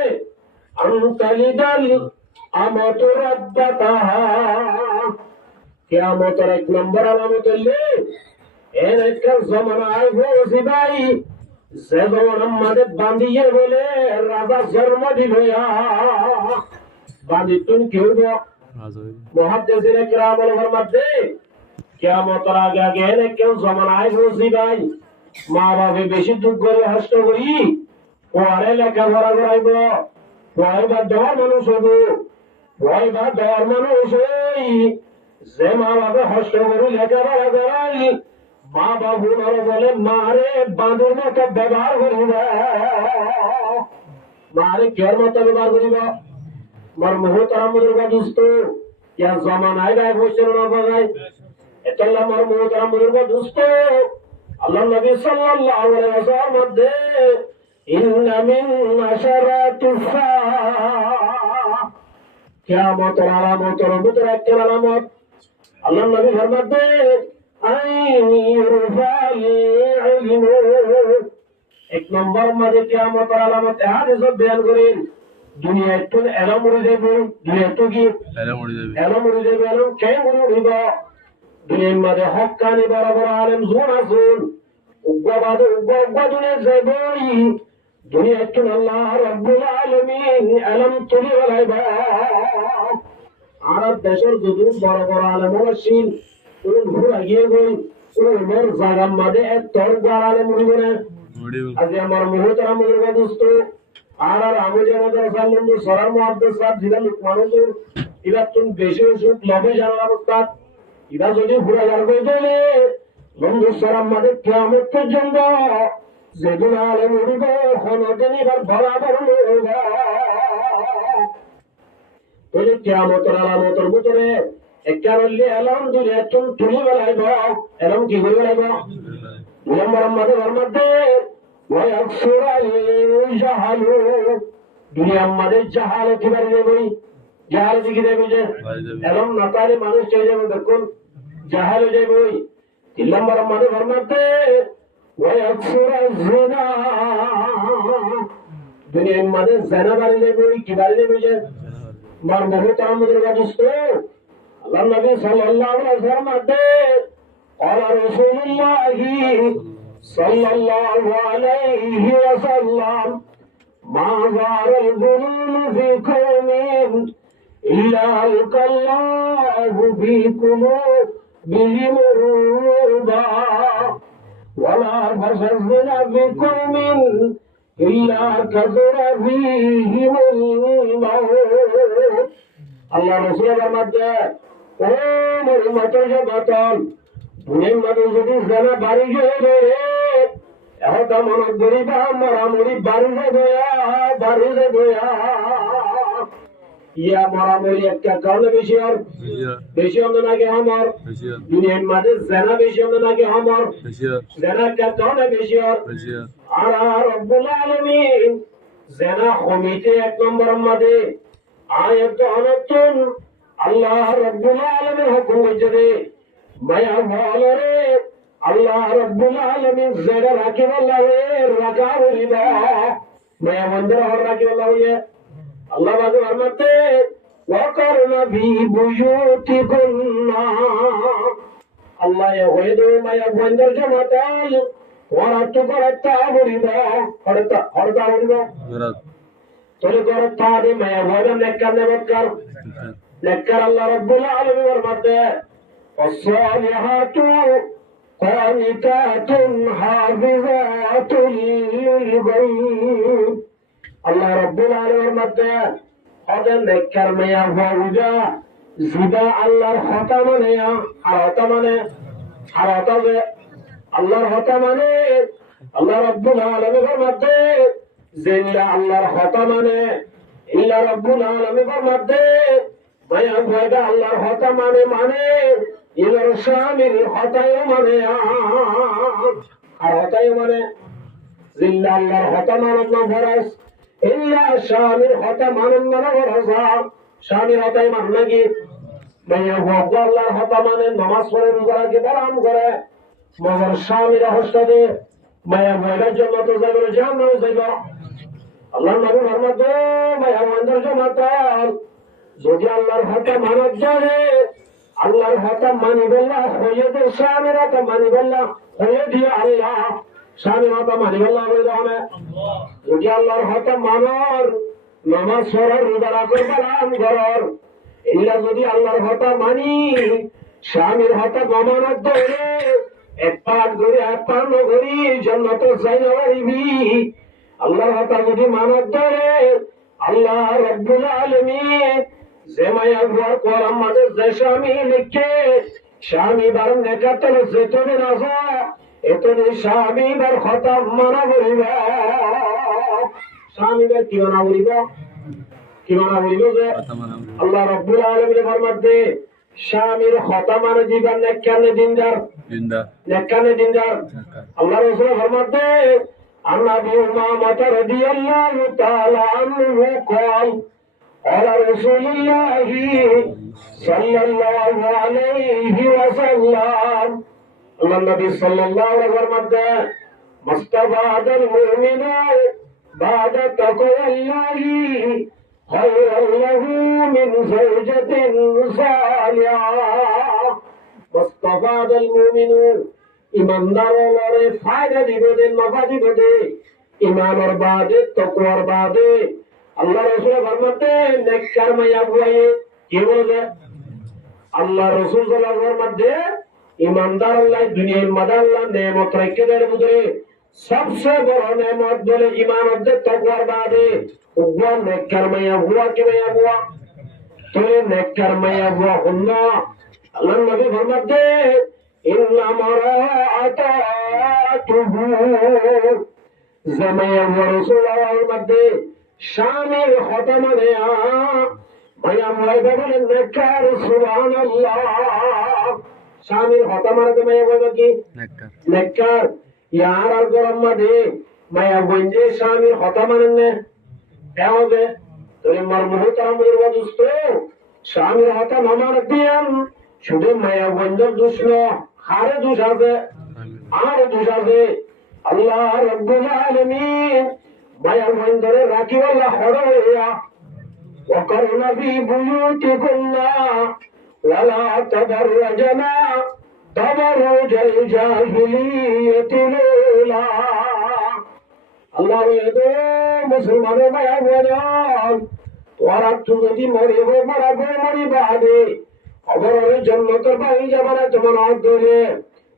আনতালিদাল আমাতু রাব্বাতাহা কিয়ামতের এক নম্বর আলামত হলে এর একটা জামানা আইবো সিবাই যে জামানা আমাদের বান্দিয়ে বলে রাজা জন্ম দিবে বান্দি তুমি কেউ মুহাদ্দিসিন কিরাম বলে মধ্যে কিয়ামতের আগে আগে এর কেউ জামানা আইবো সিবাই মা বাবা বেশি দুঃখ করে কষ্ট করি পরে লেখাপড়া করাইব পরে বা দেওয়ার মানুষ হইব পরে বা দেওয়ার মানুষ হই যে মা বাবা কষ্ট করে লেখাপড়া করাই মা বাবু বলে মারে বাঁধের মতো ব্যবহার করিব মারে কেয়ার মতো ব্যবহার করিব মার মুহতারামদের দুস্থ ইয়া জমানায় গায়ে বসে না বাগায় এতলা মার মুহতারামদের দুস্থ আল্লাহ নবী সাল্লাল্লাহু আলাইহি ওয়াসাল্লাম মধ্যে ইন্না মিন আশরাতিস সাআহ কিয়ামতের আলামতের ভিতরে একটা আলামত আল্লাহ নবী ফরমাতে এক নম্বর মধ্যে কিয়ামতের আলামত হাদিস বয়ান করেন দুনিয়া একটু এলম উড়ে যাবে দুনিয়া একটু কি এলম উড়ে যাবে এলম কেন উড়িব দুনিয়ার মধ্যে হক্কানি বড় বড় আলেম জোন আসুন উগ্রবাদ উগ্র দুনিয়া যাবই দুনিয়া একটু আল্লাহ রাব্বুল আলামিন এলম তুলি বলাইবা আর দেশের যদি বড় বড় আলেম আসেন ঘুরা গিয়ে গই মোর জাগার মাঝে এক তোর গাড়ালে মুড়িব না আজ আমার মুহতারাম মুরগা দোস্ত আর আমি আমাদের সামনে সরার মুহাদ্দিস সাহেব জিলা মানুষ এরা তুমি বেশি ওষুধ লবে জানার অবস্থা এরা যদি ঘুরা যার করে দিলে বন্ধু সরার মাঝে কিয়ামত পর্যন্ত যেদিন আলে মুড়িব কোনদিন এবার বরাবর মুড়িব বলে কিয়ামতের আলামতের ভিতরে একটা বললে এলাম দুনিয়া তুমি তুলি বেলাইব এলাম কি করে বেলাইব নম্বর মধ্যে দুনিয়ার মাঝে জাহালতি বাড়ি যাবই জাহালতি কি দেবে যে এলাম না তাহলে মানুষ চলে যাবে দেখুন জাহাল যাবই 3 নম্বর মধ্যে দুনিয়ার মাঝে জেনা বাড়ি যাবই কি বাড়ি যাবে যে মার মুহতারাম দুর্গাদুস্ত আল্লাহ নবী সাল্লাল্লাহু আলাইহি ওয়াসাল্লাম قال رسول الله صلى الله عليه وسلم ما ظهر الظلم في قوم إلا ألقى الله في قلوبهم الرعب ولا فسد في قوم إلا كثر فيهم الموت الله رسول الله ও মোর মত জগতন দুনিয়ার মধ্যে যদি জানা বাড়ি যাবে এটা মনে করিবা মারামারি বাড়ি যাবে ইয়া মারামারি একটা কারণে বেশি হবে নাকি আমার দুনিয়ার মধ্যে জানা বেশি হবে নাকি আমার জানা একটা কারণে বেশি আর রব্বুল আলামিন জানা কমিতে 1 নম্বরের মধ্যে আয়াত অনতন আল্লাহ রাব্বুল আলামিন হুকুম করেছে মায়া ভালরে আল্লাহ রাব্বুল আলামিন জায়গা রাখি বললে রাখা বলিবা মায়া মন্দির হর রাখি বললে আল্লাহ বাজে ফরমাতে ওয়াকারনা ফি বুয়ুতিকুন্না আল্লাহ হয়ে দে মায়া মন্দির জমাতাল ওরা তো করতা বলিবা হরতা বলিবা তোরে করতা দে মায়া ভয় নেককার নেককার নেককার আল্লাহ রাব্বুল আলামিন ফরমাতে الصالحات قانتات حافظات للغيب আল্লাহ রাব্বুল আলামিনের মধ্যে ওদের নেককার মেয়া হওয়া জিবা আল্লাহর হতা মানে আর হতা মানে আর হতা যে আল্লাহর হতা মানে আল্লাহ রাব্বুল আলামিনের মধ্যে জিল্লা আল্লাহর হতা মানে ইল্লা রাব্বুল আলামিনের মধ্যে মায়া ভয়টা আল্লাহর হতা মানে ইলার স্বামীর হতায় মানে আর হতায় মানে জিল্লা আল্লাহর হতা মানব না ফরজ ইল্লা স্বামীর হতা মানব না ফরজ স্বামীর হতায় মান নাকি মায়া ভয় আল্লাহর হতা মানে নামাজ পড়ে রোজা রাখে বারাম করে মগর স্বামীর হস্তে মায়া ভয়ের জন্য তো যাবে জাহান্নামে যাইব আল্লাহর নবী ফরমাত মায়া মন্দির জমাতাল যদি আল্লাহর হতা মানব জানে আল্লাহর হতা মানি বললা হয়ে দে স্বামীর হতা মানি বললা হয়ে দিয়ে আল্লাহ স্বামীর হতা মানি বললা হয়ে যাবে যদি আল্লাহর হতা মানর নামাজ পড়ার রোজা রাখার বালাম ঘর ইল্লা যদি আল্লাহর হতা মানি স্বামীর হতা মামানত ধরে এক পাক ধরে এক পান ধরি জান্নাতে যাই না পারিবি আল্লাহর হতা যদি মানত ধরে আল্লাহ রাব্বুল আলামিন যে মায়া ঘর করার মাঝে যে স্বামী লিখে স্বামী বার নেকাতল যেতনে না যা এতনে স্বামী বার হতা মানা বলিবা স্বামী বার কি মানা বলিবা যে আল্লাহ রাব্বুল আলামিনের ফরমাতে স্বামীর হতা মানে জীবন নেকানে দিনদার আল্লাহ রাসূল ফরমাতে আন্নাবি উমামা রাদিয়াল্লাহু তাআলা আনহু قال قال رسول الله صلى الله عليه وسلم النبي صلى الله عليه وسلم مستفاد المؤمن بعد تقوى الله خيرا له من زوجة صالحة مستفاد المؤمن ইমানদার লরে ফায়দা দিবে দে নফা দিবে দে ইমানের বাদে তাকওয়ার বাদে আল্লাহ রাসূল ফরমাতে নেককার মাইয়া বুয়ায়ে কি বলে আল্লাহ রাসূল সাল্লাল্লাহু আলাইহি ওয়াসাল্লাম মধ্যে ইমানদার আল্লাহ দুনিয়ার মধ্যে আল্লাহ নেমত রেখে দেয় বুঝে সবচেয়ে বড় নেমত বলে ঈমান ও তাকওয়ার বাদে উগ্র নেককার মাইয়া বুয়া কি মাইয়া বুয়া তোরে নেককার মাইয়া বুয়া হন্না আল্লাহ নবী ফরমাতে ইন্না মারাআতাতুহু জামায়া ওয়া রাসূলুল্লাহর মধ্যে শামিল হতা মানে মায়া মাইবা বলেন নেককার সুবহানাল্লাহ শামিল হতা মানে মায়া বলে কি নেককার ইয়ার আর গরম মধ্যে মায়া বঞ্জে শামিল হতা মানে নে কেমনে তোরে মার মুহতারাম বলবো দোস্ত শামিল হতা নামার দিয়াম শুধু মায়া বঞ্জের দোষ না হারে দোষ আছে আর দোষ আছে আল্লাহ রাব্বুল আলামিন মায়া বঞ্জরে রাখিওয়ালা হড় হইয়া وقرن في بيوتكن ولا تبرجنا تبرج الجاهلية الأولى الله يدو مسلمان মায়া বঞ্জর তোরা যদি মরিবে মরাবে মরিবাদে অবরের জান্নাতের বাড়ি যাবারে তোমার হাত ধরে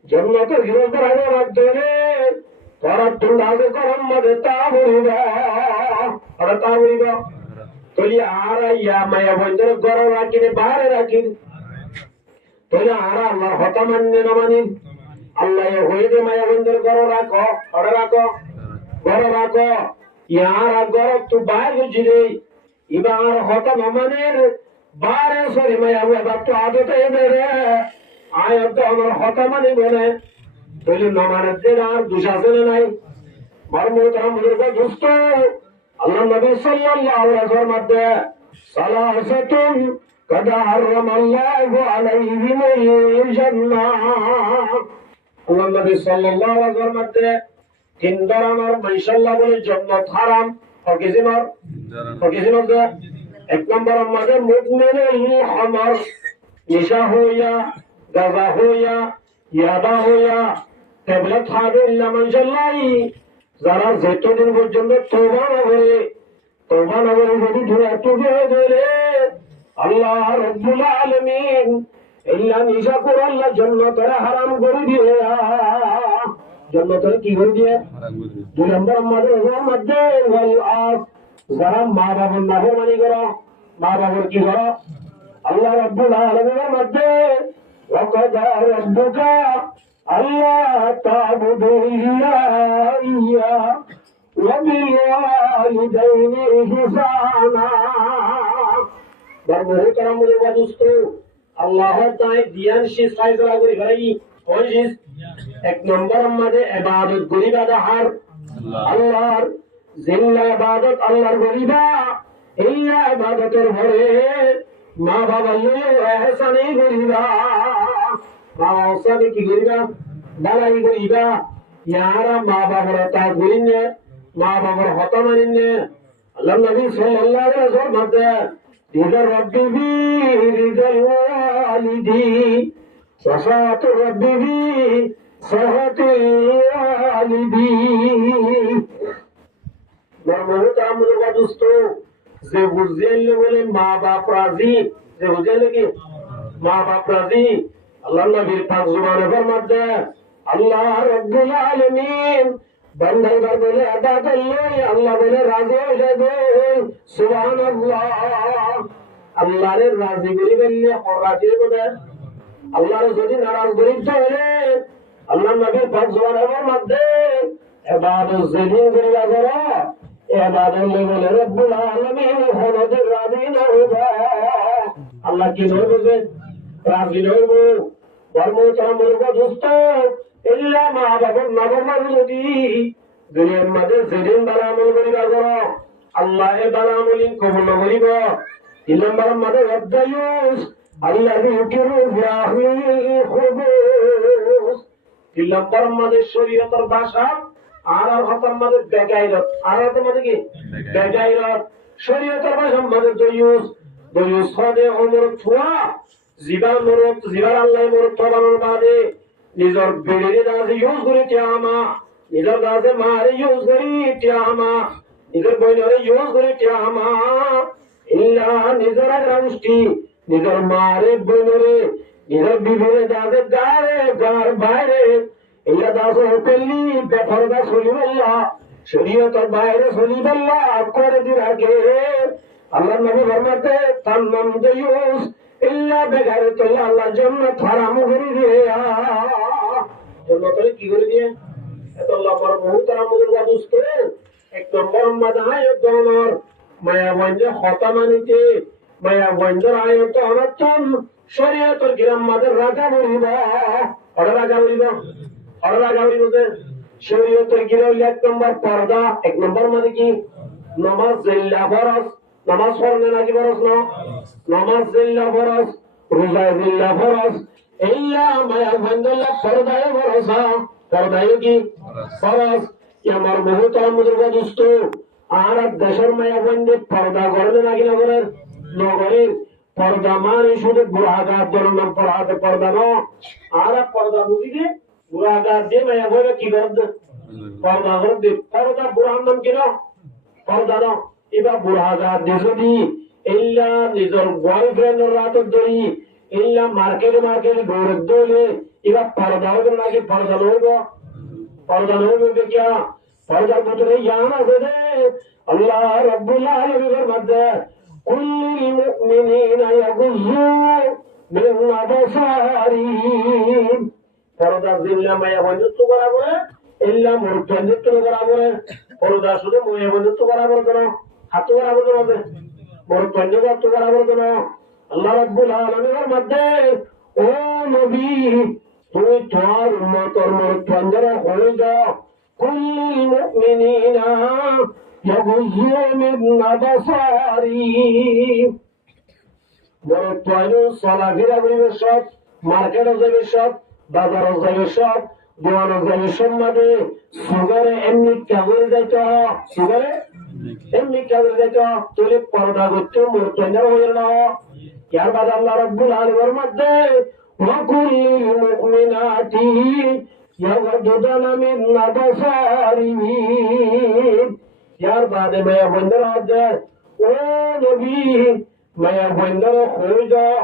জান্নাতের হিরো করার হাত ধরে তোরা তুলাবে করম মধ্যে তা বলিবা আর তা বলিবা তোলি আর ইয়া মায়া বঞ্জর গরম রাখিনে বাইরে রাখিন তোলি আর আল্লাহর হতা মাননে না মানি আল্লাহ হয়ে দে মায়া বঞ্জর গরম রাখো গরম রাখো ইয়ার গরম তু বাইরে জিরে ইবার হতা মানের বারে সরি মায়া বাবা তো আদতে এবে রে আয় তো আমার হতা মানে বলে তোলি নমানের দিন আর দুশাসনে নাই মর্মতাম বুজুর্গ দুষ্ট আল্লাহ নবী সাল্লাল্লাহু আলাইহি ওয়াসাল্লাম মধ্যে সালাসাতুন কাদ হারামাল্লাহু আলাইহিমুল জান্নাহ আল্লাহ নবী সাল্লাল্লাহু আলাইহি ওয়াসাল্লাম মধ্যে তিন ধরনের মাইশাল্লাহ বলে জান্নাত হারাম অকিজিনর এক নম্বর আমাদের মুমিনুল হামার নিশা হইয়া গাজা হইয়া ইয়াবা হইয়া ট্যাবলেট খাবে ইল্লা মাইশাল্লাহ যারা যতদিন পর্যন্ত তওবা না করে যদি ধরে ধরে আল্লাহ রাব্বুল আলামিন ইল্লা নিশা করে আল্লাহ জান্নাতের হারাম করে দিয়ে জান্নাতের কি করে দিয়ে দুই নম্বর আমাদের মধ্যে ওয়াল আস যারা মা বাবার নাফরমানি করো মা বাবার কি করো আল্লাহ রাব্বুল আলামিনের মধ্যে ওয়াকাদা রাব্বুকা আল্লাহ তা'বুদু ইল্লা ইয়্যা ওয়া বিল ওয়ালিদাইনি ইহসানা বড় কারাম বলে দোস্ত আল্লাহ তাই দিয়ান শি সাইজলা করি ভাই ওইজিস এক নম্বর আমাদের ইবাদত করি বাদাহার আল্লাহর জিল্লা ইবাদত আল্লাহর করিবা এই ইবাদতের ভরে মা বাবা লয়ে ইহসানই করিবা মা বাবা কি করিবা বালাই করিবা ইয়ারা মা বাবার তা করিনে মা বাবার হতা মানিনে আল্লাহ নবী সাল্লাল্লাহু আলাইহি ওয়াসাল্লাম إذا رب بي رضا الوالدي وسعة رب بي سخط الوالدي মরমত আমরা দোস্ত যে বুঝেলে বলে মা বাপ রাজি যে বুঝেলে কি মা বাপ রাজি আল্লাহ নবীর পাক জবানে ফরমাতে আল্লাহ রাব্বুল আলামিন বান্দাই বার বলে আদা করলে আল্লাহ বলে রাজি হয়ে যাবে সুবহানাল্লাহ আল্লাহরে রাজি করি বললে রাজি হবে আল্লাহর যদি নারাজ করি তাহলে আল্লাহ নবীর পাক জবানের মধ্যে ইবাদত জেদিন করি লাগরা ইবাদত বলে রব্বুল আলামিন হতে রাজি না হবে আল্লাহ কি হবে রাজি হবে ধর্মচরণ বলবো দোস্ত ইল্লা মা বাবার নামমান যদি দুনিয়ার মাঝে যেদিন বালামল করিবা করো আল্লাহ এ বালামলি কবুল করিব তিন নম্বর মাঝে অধ্যায়ুস আল্লাহ ইউকিরু বিআহলিল খুবুস তিন নম্বর মাঝে শরীয়তের ভাষা আর হতার মাঝে বেগাইরত আর হতার মাঝে কি বেগাইরত শরীয়তের ভাষা মাঝে দয়ুস হদে ওমর ছোয়া জীবার মরত জীবার আল্লাহ মরত তবানোর বাদে নিজর বেড়ে দাসে ইউজ করে টিয়ামা নিজর দাসে মারে ইউজ করি টিয়ামা নিজর বইনরে ইউজ করে টিয়ামা ইল্লা নিজর গ্রামষ্টি নিজর মারে বইনরে নিজর বিবিরে দাসে গারে গার বাইরে ইল্লা দাস হতেলি বেফরদা সলিমাল্লাহ শরীয়তের বাইরে সলিমাল্লাহ করে দিন আগে আল্লাহ নবী ফরমাতে তার নাম দয়ুস ইল্লা বেগারে তোল্লা আল্লাহ জান্নাত হারাম করে দিয়ে জান্নাত কি করে দিয়ে এত আল্লাহ বড় বহুত আমলের দোস্ত এক নম্বর মাদায় দনর মায়া বন্ধে হতা মানিতে মায়া বন্ধের আয়ত অনতম শরীয়তের গ্রাম মাদের রাজা বলিবা রাজা বলিব শরীয়তের গিরা হইলে এক নম্বর পর্দা এক নম্বর মানে কি নামাজ জিল্লা ফরজ নামাজ পড়লে নাকি ফরজ না নামাজ জিল্লা ফরজ রোজা জিল্লা ফরজ ইল্লা মায়া বন্ধল্লা পর্দায় ফরজ পর্দায় কি ফরজ আমার বহুত আমদের দোস্ত আর দেশের মায়া বন্ধে পর্দা করলে নাকি নগরের নগরের পর্দা মানে শুধু বুড়াঘাট ধরুন নাম পড়াতে পর্দা ন আর পর্দা বুঝিকে বুড়াঘাট দিয়ে মায়া বলে কি করবে পর্দা করবে পর্দা বুড়ার নাম কি না পর্দা ন এবার বুড়াঘাট দিয়ে যদি ইল্লা নিজের বয়ফ্রেন্ডের রাতের দড়ি ইল্লা মার্কেটে দৌড়ে দৌড়ে এবার পর্দা হবে নাকি পর্দা নইবে কিয়া পর্দার ভিতরে জ্ঞান আছে রে আল্লাহ রাব্বুল আলামিনের মধ্যে কুল্লিল মুমিনিনা ইয়াগুযু মিন আবসারিহিম পর্দা জিল্লা মায়া বন্ধুত্ব করা বলে ইল্লা মুরতাজিত্ব করা বলে পর্দা শুধু মায়া বন্ধুত্ব করা বলে কেন হাত করা বলে মুরতাজিত্ব করা বলে কেন আল্লাহ রাব্বুল আলামিনের মধ্যে ও নবী তুমি তোমার উম্মতের মুরতাজিরা হয়ে যাও কুল্লিল মুমিনিনা ইয়াগুযু মিন আবসারিহিম বড় টয়লেট চলাফেরা করিবে সব মার্কেটে যাবে সব বাজারে যাবে সব দোয়ানো জলের সম্মানে সুগারে এমনি কাগজে যাইতে সুগারে এমনি কাগজে যাইতে তুলে পরোটা করতে মূর্তন্য হয়ে না ইয়ার বাদ আল্লাহ রাব্বুল আলামিনের মধ্যে ওয়াকুলিল মুমিনাতি ইয়াগদুদানা মিন আবসারিহিম ইয়ার বাদে মায়া বন্ধর মধ্যে ও নবী মায়া বন্ধর হয়ে যাও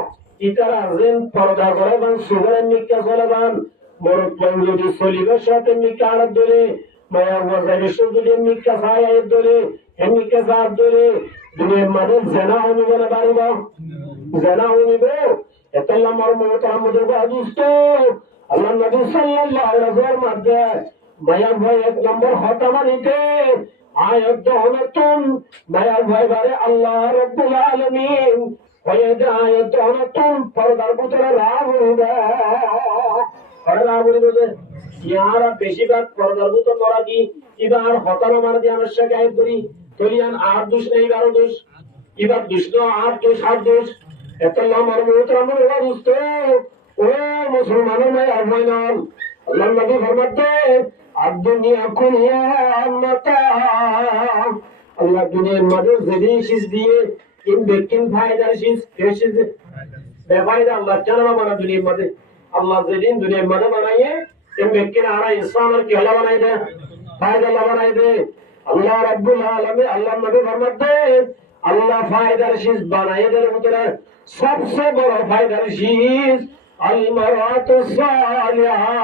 ইতার আজেন পর্দা করে বান সুগারের নিকা চলে বান মরক যদি চলিবের সাথে নিকা আড়াত ধরে মায়া ওয়াজারি যদি নিকা খায় আয়ের ধরে নিকা জাত ধরে দুনিয়ার মাঝে জেনা হইবে না বাড়িব জেনা হইবে এতাল্লাহ মরমত আমাদের বাদুস্ত আল্লাহ নবী সাল্লাল্লাহু আলাইহি ওয়াসাল্লাম মধ্যে মায়া ভাই এক নম্বর হতামা নিতে আয়াত দহনতুন মায়া ভাই বারে আল্লাহ রাব্বুল আলামিন ওয়াইদা আয়াত দহনতুন পরদার ভিতরে রাগ হইবে রাগ হইবে ইয়ারা বেশিরভাগ পরদার ভিতর নরা কি এবার হতামা মার দিয়ে আমার সাথে আয়াত করি তলিয়ান 8 দোষ নেই 12 দোষ এবার দুষ্ট 8 দোষ 8 দোষ এতাল্লাহ মরমত আমাদের বাদুস্ত ও মুসলমানের মায়া ভাই নাম আল্লাহ নবী ফরমাতে الدنيا كلها متاع الله দুনিয়ার মাঝে যেদিন শীষ দিয়ে ইন বেকিন ফায়দার শীষ শীষ বেফায়দা আল্লাহ জানা বানা দুনিয়ার মাঝে আল্লাহ যেদিন দুনিয়ার মাঝে বানাইয়ে ইন বেকিন আরা ইনসানের কি আল্লাহ বানাই দে ফায়দা আল্লাহ বানাই দে আল্লাহ রাব্বুল আলামিন আল্লাহ নবী ফরমাতে আল্লাহ ফায়দার শীষ বানাই দের ভিতরে সবচেয়ে বড় ফায়দার শীষ আল মারাতু সালিহা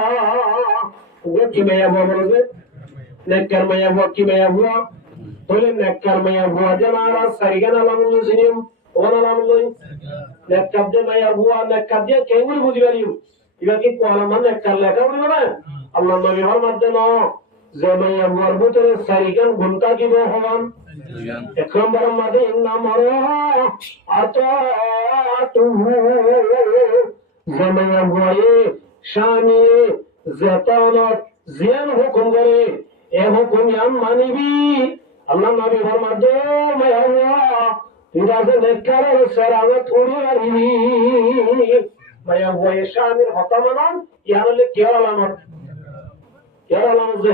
वो की मैया हुआ बोलोगे नेक्कर मैया हुआ की मैया हुआ बोले नेक्कर मैया हुआ जनारा सरिगन अलामुल्लो सिनियम ओन अलामुल्लो नेक्कर दे मैया हुआ नेक्कर दे केंगुल बुझिबारियो इबा की कोला मान नेक्कर लेका बुझिबा अल्लाह नबी हर मध्य न जे मैया हुआ बुतरे सरिगन घुमता की बो हवान एक नंबर मादे इन्ना मरो आतातुहु जे मैया हुआ ये शामी জাতানত জিয়ান হুকুম করে এ হুকুম ইয়াম মানিবি আল্লাহ নবী ফরমাতে মায়া আল্লাহ ইদাজে নেকারের সরাওয়াত উড়ি আরিবি মায়া হুয়া শামির হতামানান ইয়ারলে কেরালামত যে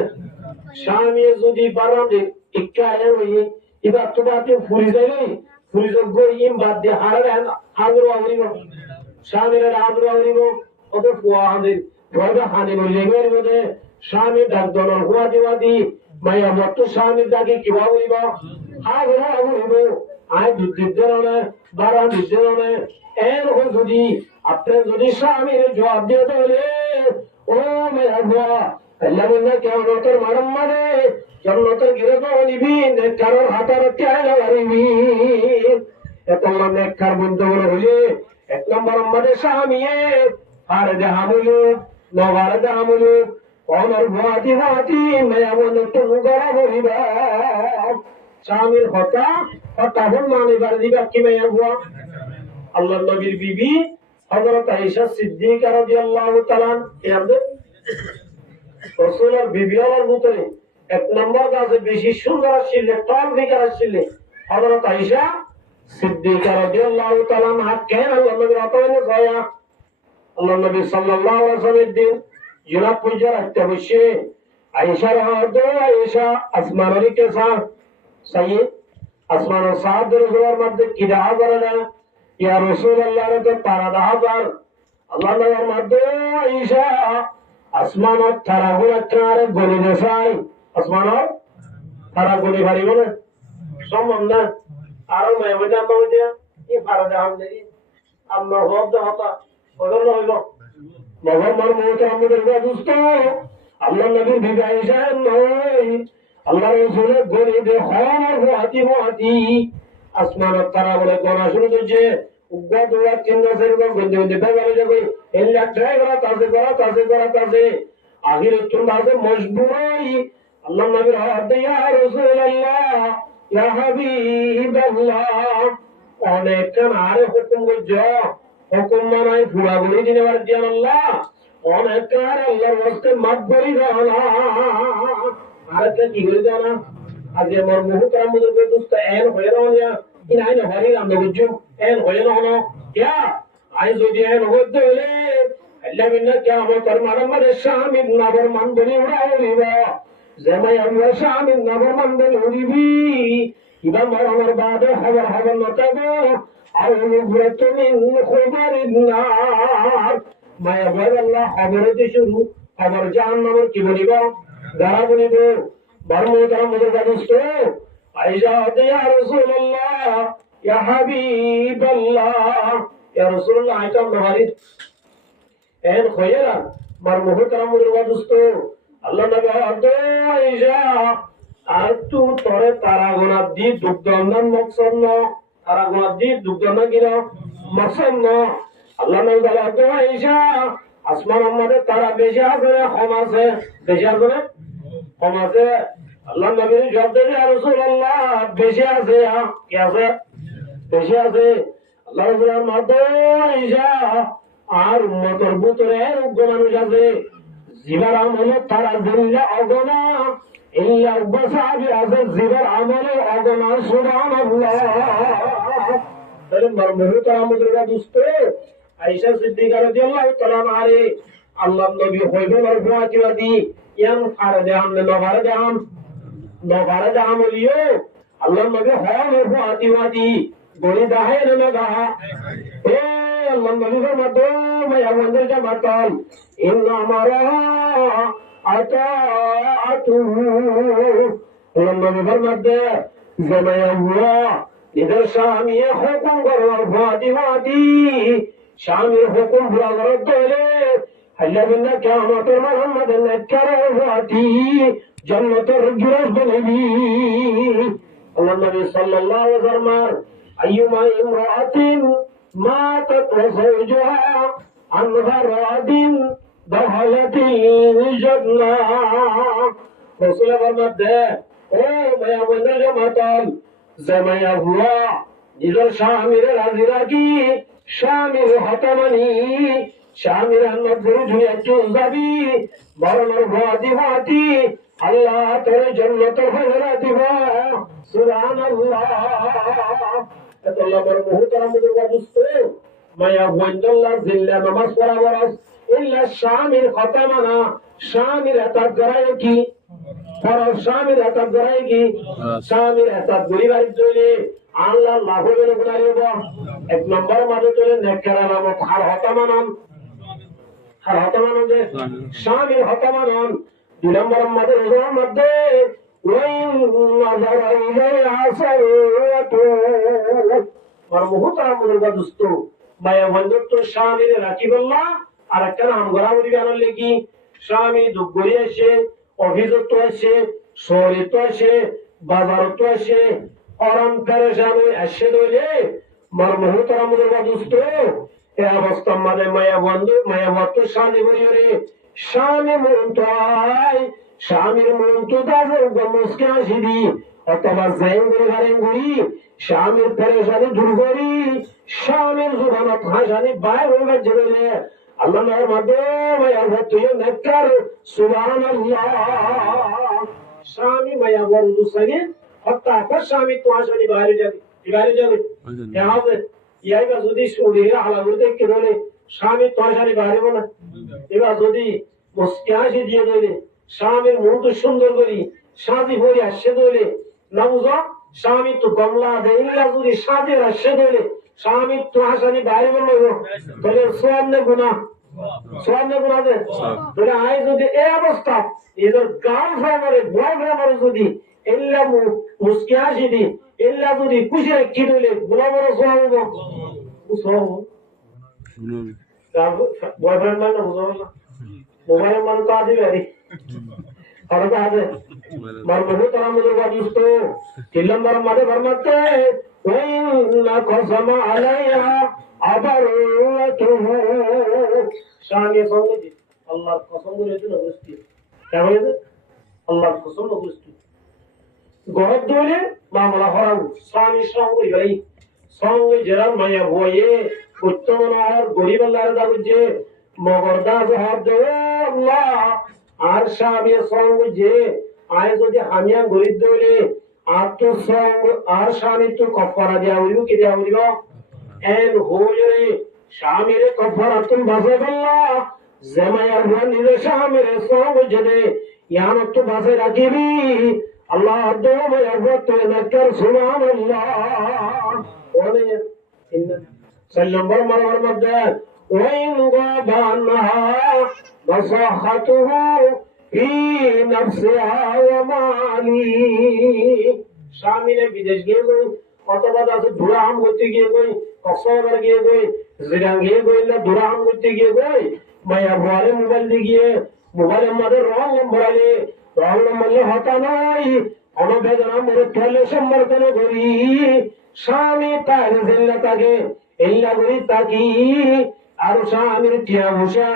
শামি যদি বারাদে ইকায়ে হই ইবা তুবাতে ফুরি যাইলে ফুরি যোগ্য ইম বাদ দিয়ে হারান হাজর আউরিব শামির হাজর আউরিব ওতে ফুয়া হাজির ওয়াদা হানি বলের মধ্যে স্বামী ডাকদন হুয়াদি মায়া মত স্বামী ডাকে কিবা বলিব হাগরা বলিব আই দুদিদরনে বারা দিদরনে এর হো যদি আপনি যদি স্বামীর জবাব দিয়ে দিলে ও মায়া বুয়া আল্লাহ বলে কেমনতর মারম মানে কেমনতর গিরব নিবি নে কারোর হাতার কেলা মারিবি এত নেককার বন্ধু হলে এক নম্বর আমাদের স্বামী আর দেহামুলু নবারদা আমলু ওনার ভাতি মেয়ামন তুঙ্গরা বলিবা স্বামীর হতা হন মানে বার দিবা কি মেয়া বুয়া আল্লাহ নবীর বিবি হযরত আয়েশা সিদ্দিকা রাদিয়াল্লাহু তাআলা এমন রাসূলের বিবি হওয়ার মতই এক নম্বর কাছে বেশি সুন্দর ছিল টল ফিগার ছিল হযরত আয়েশা সিদ্দিকা রাদিয়াল্লাহু তাআলা কেন আল্লাহ নবীর অতনে গয়া আল্লাহ নবী সাল্লাল্লাহু আলাইহি ওয়াসাল্লামের দিন জনাব পূজার একটা বসে আয়েশা আয়েশা আসমানের কে সাথ সাইয়্যিদ আসমানের সাথ রসুলের মধ্যে কি দাও করে না ইয়া রাসূলুল্লাহ কে তারা দাহার আল্লাহ নবীর মধ্যে আয়েশা আসমানের তারা গুলাকারে গলি দেশাই আসমানের তারা গলি ভারি বলে সম্ভব না আর মেহমান বলতে কি ফারা দাম নেই আমরা হদ হতা ওদের হইল মগর মত আমাদের দুস্থ আল্লাহ নবীর বিবি আয়েশা নয় আল্লাহ রাসূলের গলি দে হওয়ার হাতি আসমানের তারা বলে গনা শুরু করছে উগ্র দোয়া তিন মাসের পর গন্ধে গন্ধে বেগারে যাবে এই একটাই করা তাছে আখির তুমি বাজে মজবুরাই আল্লাহ নবীর হাত ইয়া রাসূলুল্লাহ ইয়া হাবিবাল্লাহ অনেক আরে হুকুম করছো হুকুম মানাই পুরা বলি দিনে বার দিয়ান আল্লাহ অনেক আল্লাহর ওয়াস্তে মাফ করি দাও না আর কি করে দাও না আজ আমার মুহতারাম মুদরবে দোস্ত এন হয়ে না ইন আইন হরি আমরা বুঝু এন হয়ে না হলো ইয়া আই যদি এন হতে হলে Allah minna kiamat maramare shamin nabar mandani udauriba zamay Allah shamin nabar mandani udibi iba maramar bade habar natago awlu buratu min khubarin nar maya bad Allah habarate shuru habar jahannamar ki boliba dara bolibo barmo taram mudur gadusto aisha ya rasulullah ya habib Allah ya rasulullah aitam naharit en khoyera mar muhtaram mudur gadusto Allah nabi ado aisha আর তু তরে তারাগোনা দি দুগ্ধন্দন মকসন্ন তারাগোনা দি দুগ্ধন্দন কিনা মকসন্ন আল্লাহ নবী বলে তো আয়েশা আসমান আমাদের তারা বেশি আছে না কম আছে বেশি আছে না কম আছে আল্লাহ নবী জবাব দেয় ইয়া রাসূলুল্লাহ বেশি আছে কি আছে বেশি আছে আল্লাহ রাসূলের মতে আয়েশা আর উম্মতের ভিতরে রোগ মানুষ আছে জিবার আমল তারা জিল্লা অগনা ইল্লা বাসাবি আছে জিবার আমল অগনা সুবহানাল্লাহ তাহলে মরমুহু তারা আমাদের দোস্ত আয়েশা সিদ্দিকা রাদিয়াল্লাহু তাআলা আনহা আল্লাহ নবী হইবে মারফুআতি ইয়ান ফারদে আমনে নভারে দাম লিও আল্লাহ নবী হয় মারফুআতি ওয়াতি গরি দাহে না দাহা এ আল্লাহ নবীর মতো মায়া মন্দির জামাতাল ইন্না মারা আতাআতু আল্লাহ নবীর মধ্যে জামায়া হুয়া ইদার শামিয়ে হুকুম করবার ফাতিমাতি শামির হুকুম পুরা করার দলে আল্লাহ বিল্লাহ কিয়ামতের মুহাম্মাদের নেককারের ফাতি জান্নাতের গিরাজ বলবি আল্লাহ নবী সাল্লাল্লাহু আলাইহি ওয়াসাল্লাম আইয়ুমা ইমরাআতিন মাতাত ওয়া যাওজুহা আন গরাদিন দখালাতিল জান্নাহ রাসূলুল্লাহ ফরমাতে ও মায়া বন্ধু জামাতাল জামায়া হুয়া নিজের স্বামীর রাজি রাখি স্বামীর হতমানি স্বামীর নজর ধুয়ে চুল যাবি মরণের ভাতি আল্লাহ তোর জান্নাত হজরা দিব সুবহানাল্লাহ এত লবর মুহতারাম দোস্ত মায়া বন্ধুল্লাহ জিল্লা নামাজ পড়া বরস ইল্লা স্বামীর হতমানা স্বামীর এত গরায় কি স্বামীর এত গরায় কি স্বামীর এত গরিবার জন্য আল্লাহ লাভ বের করাইব এক নম্বর মাঝে চলে নেককার আলামত আর হতমানন যে স্বামীর হতমানন দুই নম্বর মাঝে রোজার মধ্যে মায়া বন্ধুত্ব স্বামীর রাখি বললা আর একটা নাম গড়াগড়ি আনার লেগি স্বামী দুঃখী আসে অভিযুক্ত আসে শহরিত আসে বাজারত আসে অরম পেরেশান আসে ধরে মার মুহূর্তের আমাদের দুষ্ট এ অবস্থার মাঝে মায়া বন্ধু স্বামী বলি রে স্বামী মন তো আয় স্বামীর মন তো দাদর মুসকে আসি দি অথবা জেঙ্গুরি গারেঙ্গুরি স্বামীর পেরেশানি দূর করি স্বামীর জুবানত হাসানি বাইর হয়ে যাবে আল্লাহর মধ্যে মায়া তুই নেককার সুবহানাল্লাহ স্বামী মায়া বন্ধু সঙ্গে হত্যা স্বামী তো হাসানি বাইরে যাবে হবে ইয়াইবা যদি শরীরে হালাগুলো দেখতে ধরে স্বামী তো হাসানি বাইরে না এবার যদি মুসকে হাসি দিয়ে ধরে স্বামীর মন তো সুন্দর করি সাজি ভরি আসছে ধরে না বুঝো স্বামী তো কমলা দেইলা যদি সাজের আসছে ধরে স্বামী তো হাসানি বাইরে বলবো তাহলে সোয়ান্নে গুণা দে তাহলে আয় যদি এই অবস্থা এদের গার্লফ্রেন্ডারে বয়ফ্রেন্ডারে যদি এল্লা মুসকে হাসি দি এল্লা যদি খুশি রাখি দিলে বড় বড় সোয়াবো বয়ফ্রেন্ড মানে বুঝো না মোবাইল মানে তো আদি বেরি আর তো আছে মারমু তারা আমাদের বাদিস্ত তিন নম্বর মাঝে ফরমাতে ওয়াইন্না কসমা আলাইহা আবারতুহু স্বামী সঙ্গে আল্লাহর কসম করে দিল বুঝতি কেমন আল্লাহর কসম বুঝতি গরব দলে মামলা হরাম স্বামী সঙ্গে ভাই সঙ্গে যারা মায়া বয়ে উত্তমনার গরিব আল্লাহর দাবি যে মগরদা জবাব দেও আল্লাহ আর স্বামী সঙ্গে যে আয় যদি হামিয়া গরিব দলে আর তো সঙ্গ আর স্বামী তো কফারা দেওয়া হইব কি দেওয়া হইব এন হয়ে স্বামীরে কফারাতুন বাজে বললা জামাইয়ার ঘর নিজে স্বামীরে সঙ্গ জেনে ইয়ানত তো বাজে রাখিবি আল্লাহ দোমে আগত নকর সুবহানাল্লাহ ওনে সাল্লাল্লাহু আলাইহি ওয়াসাল্লাম ওয়াইন গাবানহা নসাহাতুহু ফি নফসিহা ওয়া মালি স্বামীরে বিদেশ গিয়ে অথবা আছে দুরাহাম করতে গিয়ে গই কক্সবাজার গিয়ে গই জিরাং গিয়ে গই না দুরাহাম করতে গিয়ে গই মায়া ভরে মোবাইল দিয়ে গিয়ে মোবাইলের মধ্যে রং নম্বরালে রং নম্বরলে হতা নাই অনবেদনা মরে ফেলে সম্বর্ধন করি স্বামী তার জিল্লা তাকে এল্লা করি তাকি আর স্বামীর টিয়া বসা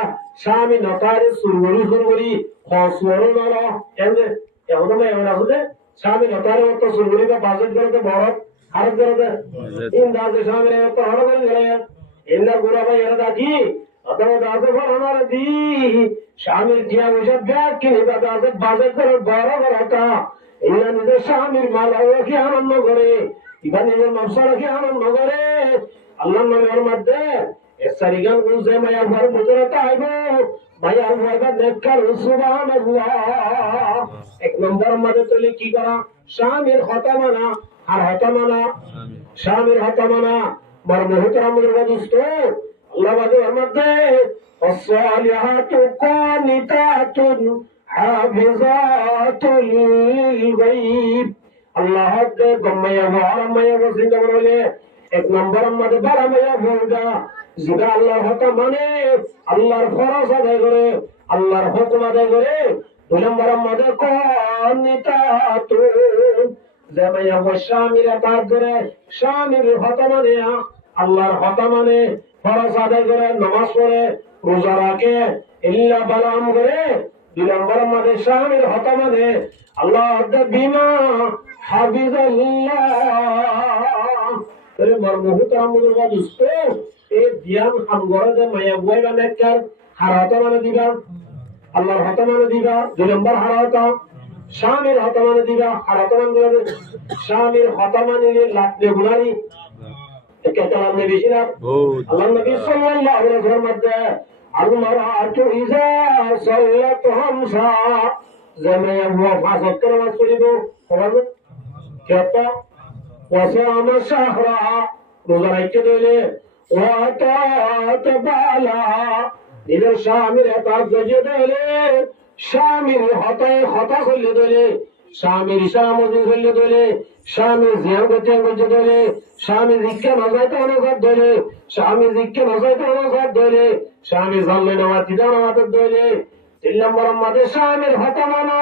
স্বামী নতারে সুরগরি হসুয়ার নর এখন এমন আছে স্বামী নতারে অত সুরগরি বা বাজেট করতে বড় খারাপ করতে ইন্দাজে স্বামীর অত হড় করে গেলে এল্লা গুড়া ভাই এরা দেখি অথবা দাসে ফলানোর দি স্বামীর টিয়া বসা ব্যাগ কিনে বা দাসে বাজেট করে বড় করাটা এল্লা নিজের স্বামীর মালা রাখি আনন্দ করে এবার নিজের নকশা রাখি আনন্দ করে আল্লাহ নবীর মধ্যে এসারিগান গুজে মায়া ঘর মুজরাতা আইব মায়া ঘরটা নেককার সুবহানাল্লাহ এক নম্বর মধ্যে চলে কি করা স্বামীর হতা মানা আর হতা মানা স্বামীর হতা মানা মার মুহতারামের দোস্ত আল্লাহ বাদের মধ্যে আসসালিহাতু কানিতাতুন হাফিজাতুল লিলগাইব আল্লাহ দে গম্মায়া ওয়ারামায়া ওয়াজিন্দা বলে এক নম্বর মধ্যে বারামায়া ভুলগা যেটা আল্লাহর হতা মানে আল্লাহর ফরজ আদায় করে আল্লাহর হুকুম আদায় করে দুই নম্বর মধ্যে কানিতাতু জামাইয়া স্বামীর তার করে স্বামীর হতা মানে আল্লাহর হতা মানে ফরজ আদায় করে নামাজ পড়ে রোজা রাখে ইল্লা বালাম করে দুই নম্বর মধ্যে স্বামীর হতা মানে আল্লাহ বিমা হাফিজাল্লাহ এর মর্মহুতারামুর বাদুস্ত এ দিয়ান হামগরে দে মায়া বুয়াই বানেকার হারাতা মানে দিবা আল্লাহর হতা মানে দিবা দুই নম্বর হারাতা স্বামীর হতা মানে দিবা হারাতা মানে দিবা স্বামীর হতা মানে লাগবে গুনারি এটা কালাম নে বেশি না আল্লাহ নবী সাল্লাল্লাহু আলাইহি ওয়াসাল্লাম মধ্যে আল-মারআতু ইযা সাল্লাত হামসা জামাইয়া বুয়া ফাসত করে মাসুরিব হবে কেতা وصام شهرها روزা রাখতে দিলে ওয়াতাত বালা নিজের স্বামীর এতাত গজে দিলে স্বামীর হতা করলে দিলে স্বামীর সামজি করলে দিলে স্বামীর জিয়ান গজে দিলে স্বামী জিজ্ঞা নজাইতে নজাত দিলে স্বামী জিজ্ঞা নজাইতে নজাত দিলে স্বামী জানলে নেওয়া তিদা নেওয়াত দিলে তিন নম্বর মধ্যে স্বামীর হতা মানা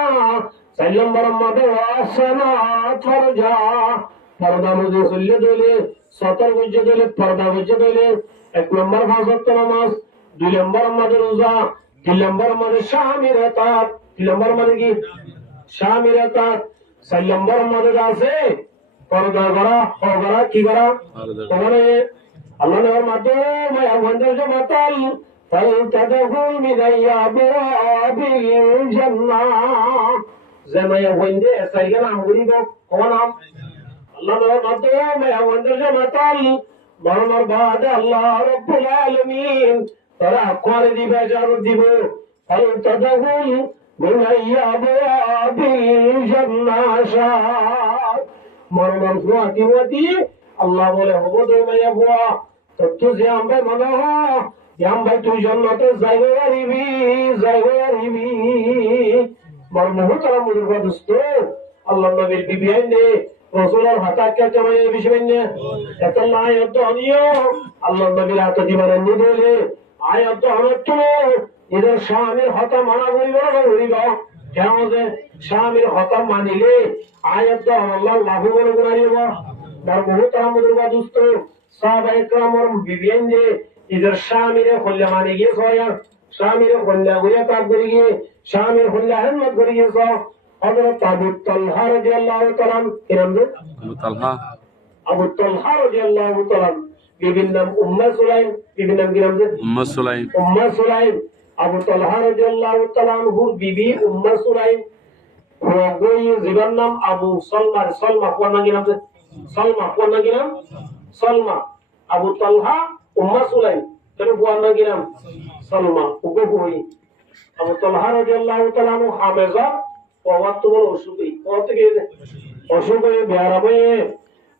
চার নম্বর মধ্যে ওয়াসানাত ফরজা পর্দা মধ্যে চললে দিলে সতর গুজে দিলে পর্দা গুজে দিলে এক নম্বর ভাষাত্ব নামাজ দুই নম্বর মধ্যে রোজা তিন নম্বর মধ্যে স্বামীর এতাত তিন নম্বর মধ্যে কি স্বামীর এতাত চার নম্বর মধ্যে আছে পর্দা করা করা কি করা ওখানে আল্লাহ নবীর মাধ্যমে আমাদের যে মাতাল তাই তাদহুল মিনাইয়া বিল জান্নাহ জামাইয়া হইন্দে সাইগান আমগুরিব কোন নাম আল্লাহ নবীর মাধ্যমে আমাদের যে মাতাল মরণের বাদে আল্লাহ রাব্বুল আলামিন তারা করে দিবে জারত দিব তাই তাদহুল মিনাইয়া বিল জান্নাহ মরণের ফুয়াতি আল্লাহ বলে হবো দে মাইয়া বুয়া তো যে আমরা মনে হয় ভাই তুই জান্নাতে যাইবে পারিবি মরমহুতারা মুদুর দোস্ত আল্লাহ নবীর বিবি আইনে রাসূলের হাতাকে জামাই বিশমিনে এতলা আয়াত আনিও আল্লাহ নবীর হাতে দিবার নিদলে আয়াত অনত্ব এদের স্বামীর হতা মানা করিব কেন যে স্বামীর হতা মানিলে আয়াত আল্লাহ লাভ বলে গুনারিব মরমহুতারা মুদুর দোস্ত সাহাবায়ে کرامর বিবি আইনে এদের স্বামীরে কল্যাণ মানে গিয়ে সয়া স্বামীরে কল্যাণ করে কাজ করে গিয়ে স্বামীর কল্যাণ হিম্মত করে গিয়েছ হযরত আবু তালহা রাদিয়াল্লাহু তাআলা এরম আবু তালহা রাদিয়াল্লাহু তাআলা বিবির নাম উম্মে সুলাইম বিবির নাম কি নাম উম্মে সুলাইম আবু তালহা রাদিয়াল্লাহু তাআলা হুর বিবি উম্মে সুলাইম ওই জীবন নাম আবু সালমা কোন নাম কি নাম সালমা আবু তালহা উম্মে সুলাইম তাহলে বুয়ার নাকি নাম সালমা ওকে বই আবু তালহা রাদিয়াল্লাহু তাআলা আনহু হামেজা ওয়াত তো বড় অসুখই ও থেকে অসুখ হয়ে বেয়ারা হয়ে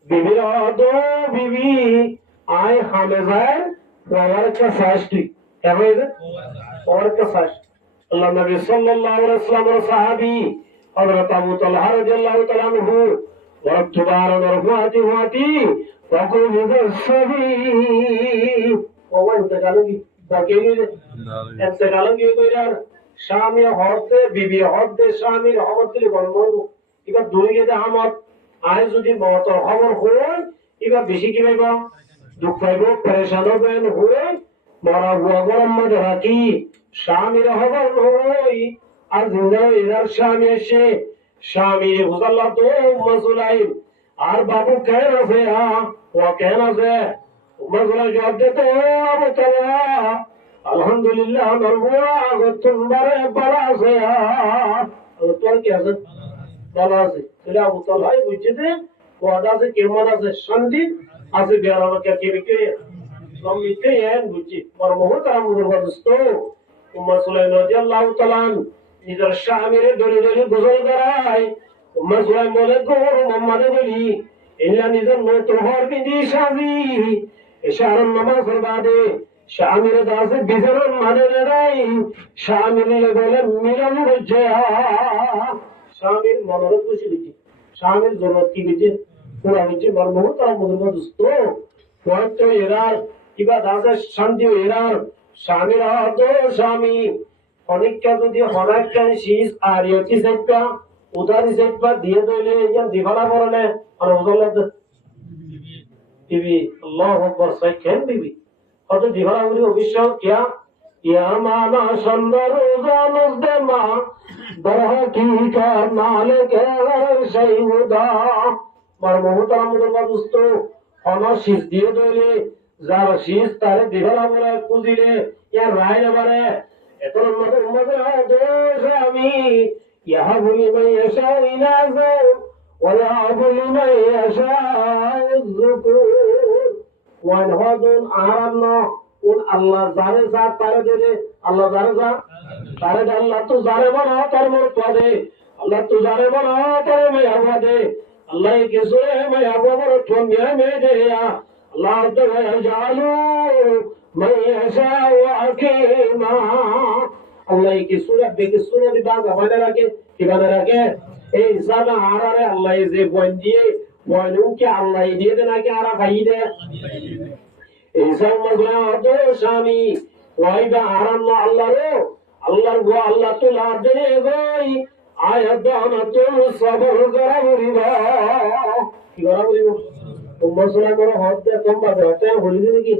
বিবির দো বিবি আয় হামেজায় ওয়ার কা ফাস্টি কেমন ওয়ার কা ফাস্ট আল্লাহ নবী সাল্লাল্লাহু আলাইহি ওয়াসাল্লামের সাহাবী হযরত আবু তালহা রাদিয়াল্লাহু তাআলা আনহু ওয়ারতুবার নরফাতি ওয়াতি ফাকুল বিসবি ওয়া ইন্তেকালকি বাকিয়ে ইন্তেকালকি কইরার স্বামী হতে বিবি হতে স্বামীর হতে গন্ডগোল এবার দূরে গেছে হামত আয় যদি মতর খবর হয় এবার বেশি কি পাইব দুঃখ পাইব পরেশান হবেন হয়ে মরা হুয়া গরম মধ্যে রাখি স্বামীর খবর হই আর জিন্দা এরার স্বামী এসে স্বামী হুজাল্লাহ তো মজুলাই আর বাবু কেন আছে ও কেন আছে মজুলাই জবাব দিতে আবু তাআলা আলহামদুলিল্লাহ নরবুয়া গতুমবারে বালা আছে তোর কি আছে বালা আছে তাহলে আবু তাআলা বুঝছে যে ওয়াদা আছে কেমন আছে শান্তি আছে বেরানো কে কে কে সমিতে এন বুঝছি মরমহ তারা মুদর দোস্ত উম্মা সুলাইম রাদিয়াল্লাহু তাআলা নিজের স্বামীরে ধরে ধরে গোসল করায় উম্মা সুলাইম বলে গো মোহাম্মদ বলি ইল্লা নিজের নতুন হর বিধি সাজি ইশারার নামাজের বাদে স্বামীর দাসে বিজরন মানে নাই স্বামীর বলে মিলন হচ্ছে স্বামীর মনের খুশি হচ্ছে স্বামীর জরুরত কি হচ্ছে পুরা হচ্ছে মর্ম তারা মধুর দোস্ত তো এরার কিবা দাসের শান্তি এরার স্বামীর অর্ধ স্বামী অনেকটা যদি অনেকটা শীষ আর ইয়তি সেটটা উদারি সেটটা দিয়ে দইলে দিভালা পড়লে আর উদলত বিবি আল্লাহু আকবার সাইকেন বিবি কত দিভালা বলি অবশ্যই কিয়া ইয়া মানা সুন্দর জানুস দে মা দরহ কি কা মালিক সেই উদা মার মহতারা মুদর দোস্ত অনর শীষ দিয়ে দইলে যার শীষ তারে দিভালা বলে কুজিলে ইয়া রায় এবারে এতর মধ্যে উম্মতে দোষ আমি ইয়াহাব লিমান ইয়াশা ইনাযা ওয়া ইয়াহাব লিমান ইয়াশা যুকুর ওয়া নহাদুন আরামনা উন আল্লাহ যারে যা তারে দে আল্লাহ যারে যা তারে দে আল্লাহ তো যারে বনা তার মোর পদে আল্লাহ তো যারে বনা তারে মে আবাদে আল্লাহ কে সুরে মে আবাবর ঠমিয়া মে দেয়া আল্লাহ তো জালু من يشاء حكيما আল্লাহ কি সূরা বেকে সূরা দি বাজা বানা রাখে কি বানা রাখে এই জানা আরারে আল্লাহ যে বন দিয়ে বনু কি আল্লাহ দিয়ে দেন নাকি আরা ভাই দে এই সমগ্র তো স্বামী ওয়াইদা আরাম আল্লাহ রে আল্লাহর গো আল্লাহ তো লা দে গই আয়াদান তো সবর করা বলিবা কি করা বলিব তোমরা সুরা করো হতে তোমরা হতে বলি নাকি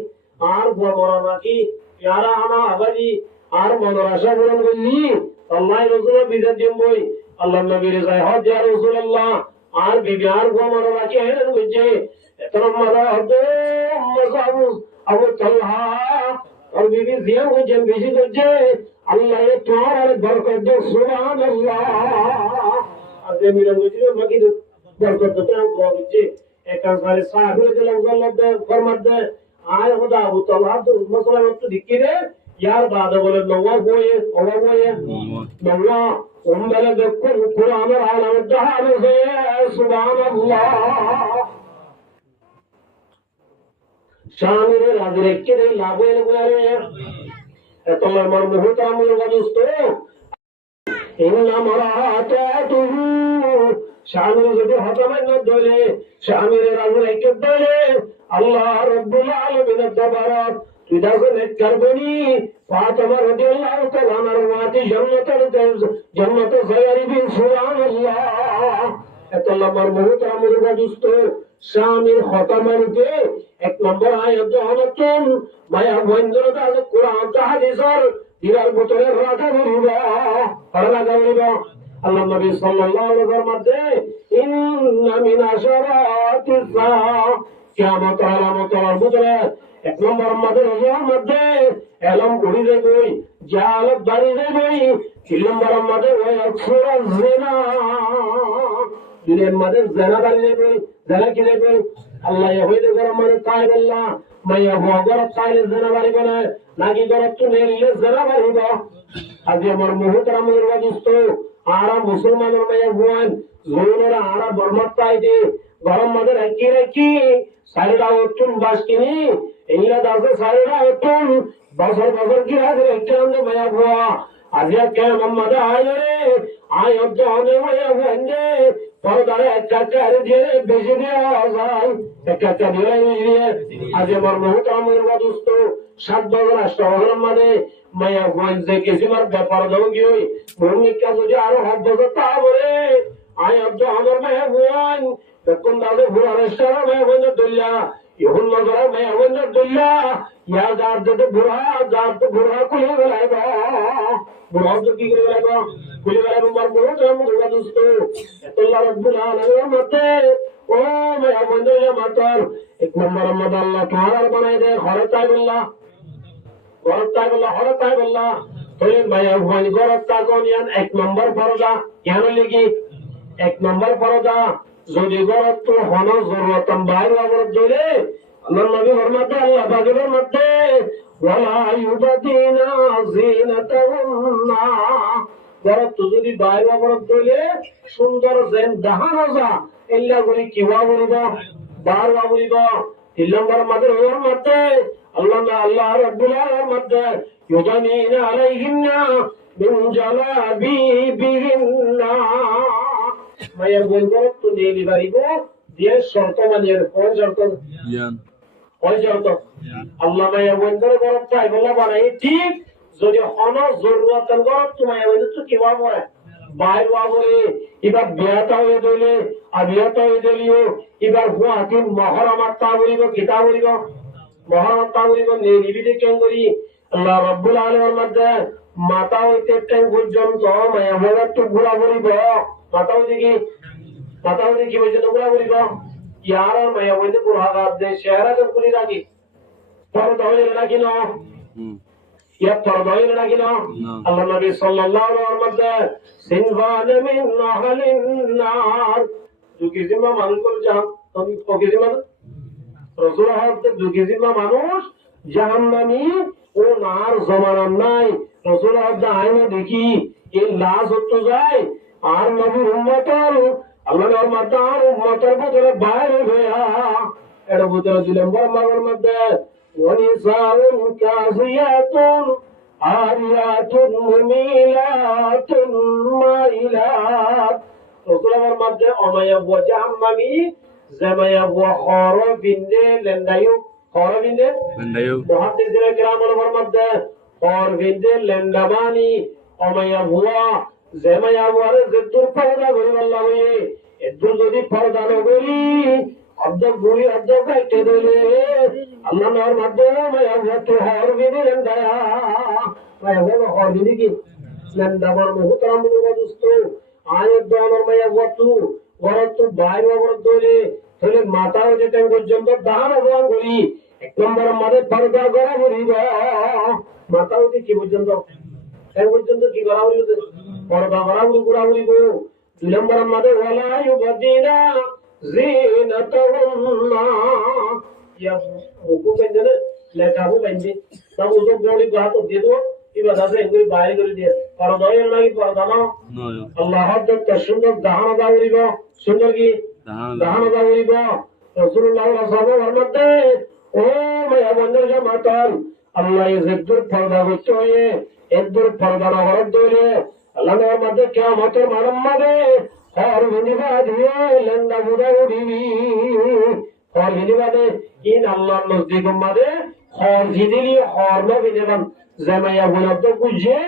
আর বড় নাকি যারা আনা আবাদি আর মনের আশা পূরণ করলি আল্লাহ রাসূল বিজাত দিমবই আল্লাহ নবীর যায় হজ ইয়া রাসূলুল্লাহ আর বিবি আর মনের রাখি হেরেন বুঝে এতন মারা হতে মসাবু আবু তালহা আর বিবি জিয়া বুঝে বেশি করছে আল্লাহ এর তোমার বরকত দে সুবহানাল্লাহ আজে মিলন বুঝিল বাকি বরকত দে দোয়া বুঝে একাধারে সাহেব দিলাম আল্লাহ দে ফরমাত দে আয় খোদা আবু তালহা তো মসলা একটু দিকিরে ইয়ার বাদে বলে নওয়া বয়ে ওয়া বয়ে নওয়া উম্মালে দেখো কুরআনের আলামত জাহারে সুবহানাল্লাহ শামিরে রাজি রেখে দেই লাভে লাগে এত আমার মুহূর্ত আমল দোস্ত ইন্না মারাতাতুহু শামিরে যদি হতামে না ধরে শামিরে রাজি রেখে দিলে আল্লাহ রাব্বুল আলামিনের দরবারে তুই দাসে নেকর বনি ফাতেমা রাদিয়াল্লাহু তাআলা আনহার ওয়াতি জান্নাত যায়ারিবিন সুবহানাল্লাহ এত নম্বর মুহূর্তে আমল দোস্ত শামির হতামানিতে এক নম্বর আয়াত হলতুন মায়া বন্ধুরা আছে কোরআন তা হাদিসের দিলার ভিতরে রাখা বলিবা বলিবা আল্লাহ নবী সাল্লাল্লাহু আলাইহি ওয়াসাল্লাম মধ্যে ইন্না মিন আশরাতিস সাআ কিয়ামত আলামতের ভিতরে এক নম্বর মধ্যে এলম ঘুরি দেবই জালত বাড়ি দেবই তিন নম্বর মধ্যে ওই অক্ষরা জিনা দিনের মধ্যে জানা বাড়ি দেবই জানা কি দেবই আল্লাহ হইতে গরম মানে তাই আল্লাহ মাইয়া বুয়া গরত চাইলে জেনা বাড়িব না নাকি গরত তো নেলে জেনা বাড়িব আজি আমার মুহতারাম দোস্ত আরা মুসলমানের মাইয়া বুয়ান জোরেরা আরা বরমত পাইতে গরম মধ্যে রাখি রাখি সাইরা উঠুন বাসকিনি এইলা দাসে সাইরা উঠুন বছর বছর কি রাখে রেখে আনতে মাইয়া বুয়া আজিয়া কে মোহাম্মদ আয় আয় অজ্ঞানে মাইয়া বুয়ানে পরদারে একটা চারে দিয়ে বেশি দেওয়া যায় একটা দিয়ে আজ আমার মুহতারাম দোস্ত 7 বছর 8 বছরের মধ্যে মাইয়া বুয়ান যে কেসিমার ব্যাপার দাও গিয়ে ভূমিকা যদি আরো 7 বছর তা বলে আয় অজ্ঞানে মাইয়া বুয়ান বেতন দাদে ভুরা রেস্টারা মাইয়া বুয়ান দলিয়া ইহুন নজরা মাইয়া বুয়ান দলিয়া ইয়া যার যদি বুড়া কুলি বেলাইবা বুড়া তো কি করে বেলাইবা কুলি বেলাইবা মার মুহতারাম দোস্ত আল্লাহ রাব্বুল আলামিনের মতে ও মাইয়া বুয়ান দলিয়া মাতার এক নম্বর মধ্যে আল্লাহ তাআলা বানায় দেয় ঘরে তাই বললা তোলে মাইয়া বুয়ান ঘরে তাগনিয়ান 1 নম্বর ফরজা কেন লিখি 1 নম্বর ফরজা যদি গরত তো হন জরুরতম বাইরে অবরত দিলে আল্লাহর নবী ফরমাতে আল্লাহ পাকের মধ্যে ওয়ালা ইউবাদিনা জিনাতাহুন্না গরত তো যদি বাইরে অবরত দিলে সুন্দর জেন দাহানো যা ইল্লা করি কিবা বলিব বার বলিব 3 নম্বর মধ্যে আল্লাহ রাব্বুল আলামিনের মধ্যে ইউদানিনা আলাইহিন্না মিন জালাবিবিহিন্না মাইয়া বলবো তো নেলি বাড়িব দিয়ে শর্ত মানিয়ে কোন শর্ত আল্লাহ মাইয়া বলবো গরত চাই বলা বানাই ঠিক যদি হন জরুরতন গরত তোমায় বলে তো কিবা বলে বাইর বাবরে এবার বিয়াটা হয়ে দিলে আবিয়াটা হয়ে দিলিও এবার গুয়াহাটি মহরমার তা বলিব কিতা বলিব মহরমার তা বলিব নেলিবিতে কেন করি আল্লাহ রাব্বুল আলামিনের মধ্যে মাথা হইতে কেন পর্যন্ত মাইয়া বলে তো ঘোরা বলিব মাথা হইতে কি পর্যন্ত ঘোরা বলিব ইয়ার মাইয়া বলে বুড়াগার দে শেহরা কে করি রাখি পরদা হইলে নাকি না ইয়া পরদা হইলে নাকি না আল্লাহ নবী সাল্লাল্লাহু আলাইহি ওয়াসাল্লাম সিনফান মিন আহলিন নার দুকিজিমা মানুষ জাহান তুমি ককিজিমা রাসূল হযরত দুকিজিমা মানুষ জাহান্নামী ও নার জমানার নাই রাসূল হযরত আইনা দেখি এই লাশ হতে যায় আর নবী উম্মতের আল্লাহর মাতার উম্মতের ভিতরে বাইরে হইয়া এটা ভিতরে দিলাম বর্মার মধ্যে ওয়ানিসাউন কাযিয়াতুন আরিয়াতুন মুমিলাতুন মাইলাত রাসূলের মধ্যে অমায়া বুয়া জাহান্নামী জামায়া বুয়া খরবিন্দে লেন্দায়ু মুহাদ্দিসিনে কিরামের মধ্যে খরবিন্দে লেন্দাবানি অমায়া বুয়া জামায়া বুয়ারে যদুর পর্দা করি আল্লাহ হয়ে এদুর যদি পর্দা না করি অর্ধেক গুলি অর্ধেক কাটতে দিলে আল্লাহ নার মাধ্যমে মায়া বুয়া তো খরবিন্দে লেন্দায়া মায়া বুয়া খরবিন্দে কি লেন্দাবার মুহতারাম দোস্ত আয়ের দোয়ানোর মাইয়া বতু গরত বাইরে অবরত ধরে মাথা হইতে টাইম পর্যন্ত দান অবদান করি 1 নম্বর মাঝে পর্দা করা করিব মাথা হইতে কি পর্যন্ত টাইম পর্যন্ত কি করা হইবে পর্দা করা করিব 2 নম্বর মাঝে ওয়ালা ইউবাদিনা জিনাতাহুন্না ইয়া মুকু বেন্দে লেখাবো বেন্দে সব উজো বড়ি গাত দিয়ে দো ইবাদত আছে এগুলি বাইরে করে দিয়ে পর্দা হইল নাকি পর্দা না আল্লাহ হযরত সুন্দর দাহান দাউরিব সুন্দর কি দাহান দাউরিব রাসূলুল্লাহ সাল্লাল্লাহু আলাইহি ওয়াসাল্লাম ও মায়া বন্ধুর জামাতাল আল্লাহ ইজ্জতুর পর্দা করতে হয় একদুর পর্দা না হরদ দিলে আল্লাহর মধ্যে কিয়ামতের মারম্মাদে আর বিনিবা দিয়ে লন্ডা বুদাউরিবি আর বিনিবাদে ইন আল্লাহর নজদিক মাদে আর জিদিলি আর নবিদেবান জামাইয়া বলদ বুঝে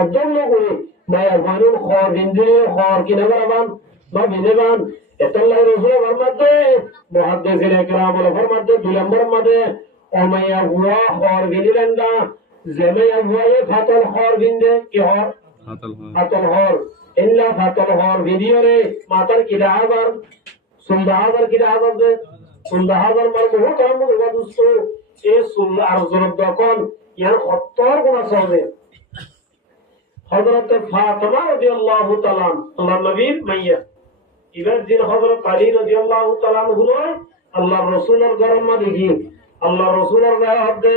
অদম করে মায়া বানুল খর বিন্দুরে খর কিনা বারাবান বা বিনেবান এতাল্লাহ রাসূল ফরমাতে মুহাদ্দিসিনে কিরাম ফরমাতে 2 নম্বর মধ্যে অমাইয়া হুয়া খর বিনিলেন্দা জামাইয়া হুয়া ফাতল খর বিন্দে কি হর ফাতল হর ইল্লা ফাতল হর ভিডিওরে মাতার কিলা আবার সুন্দাহাবার কিলা আবার দে সুন্দাহাবার মার বহুত কাম করে দোস্ত এই সুন্নাহ আর জরব দকন ইয়ার 70 গুণ আছে হযরত ফাতিমা রাদিয়াল্লাহু তাআলা আল্লাহর নবীর মাইয়া এবার দিন হযরত আলী রাদিয়াল্লাহু তাআলা হলো আল্লাহর রাসূলের ঘরের মধ্যে গিয়ে আল্লাহ রসুলের গায়ে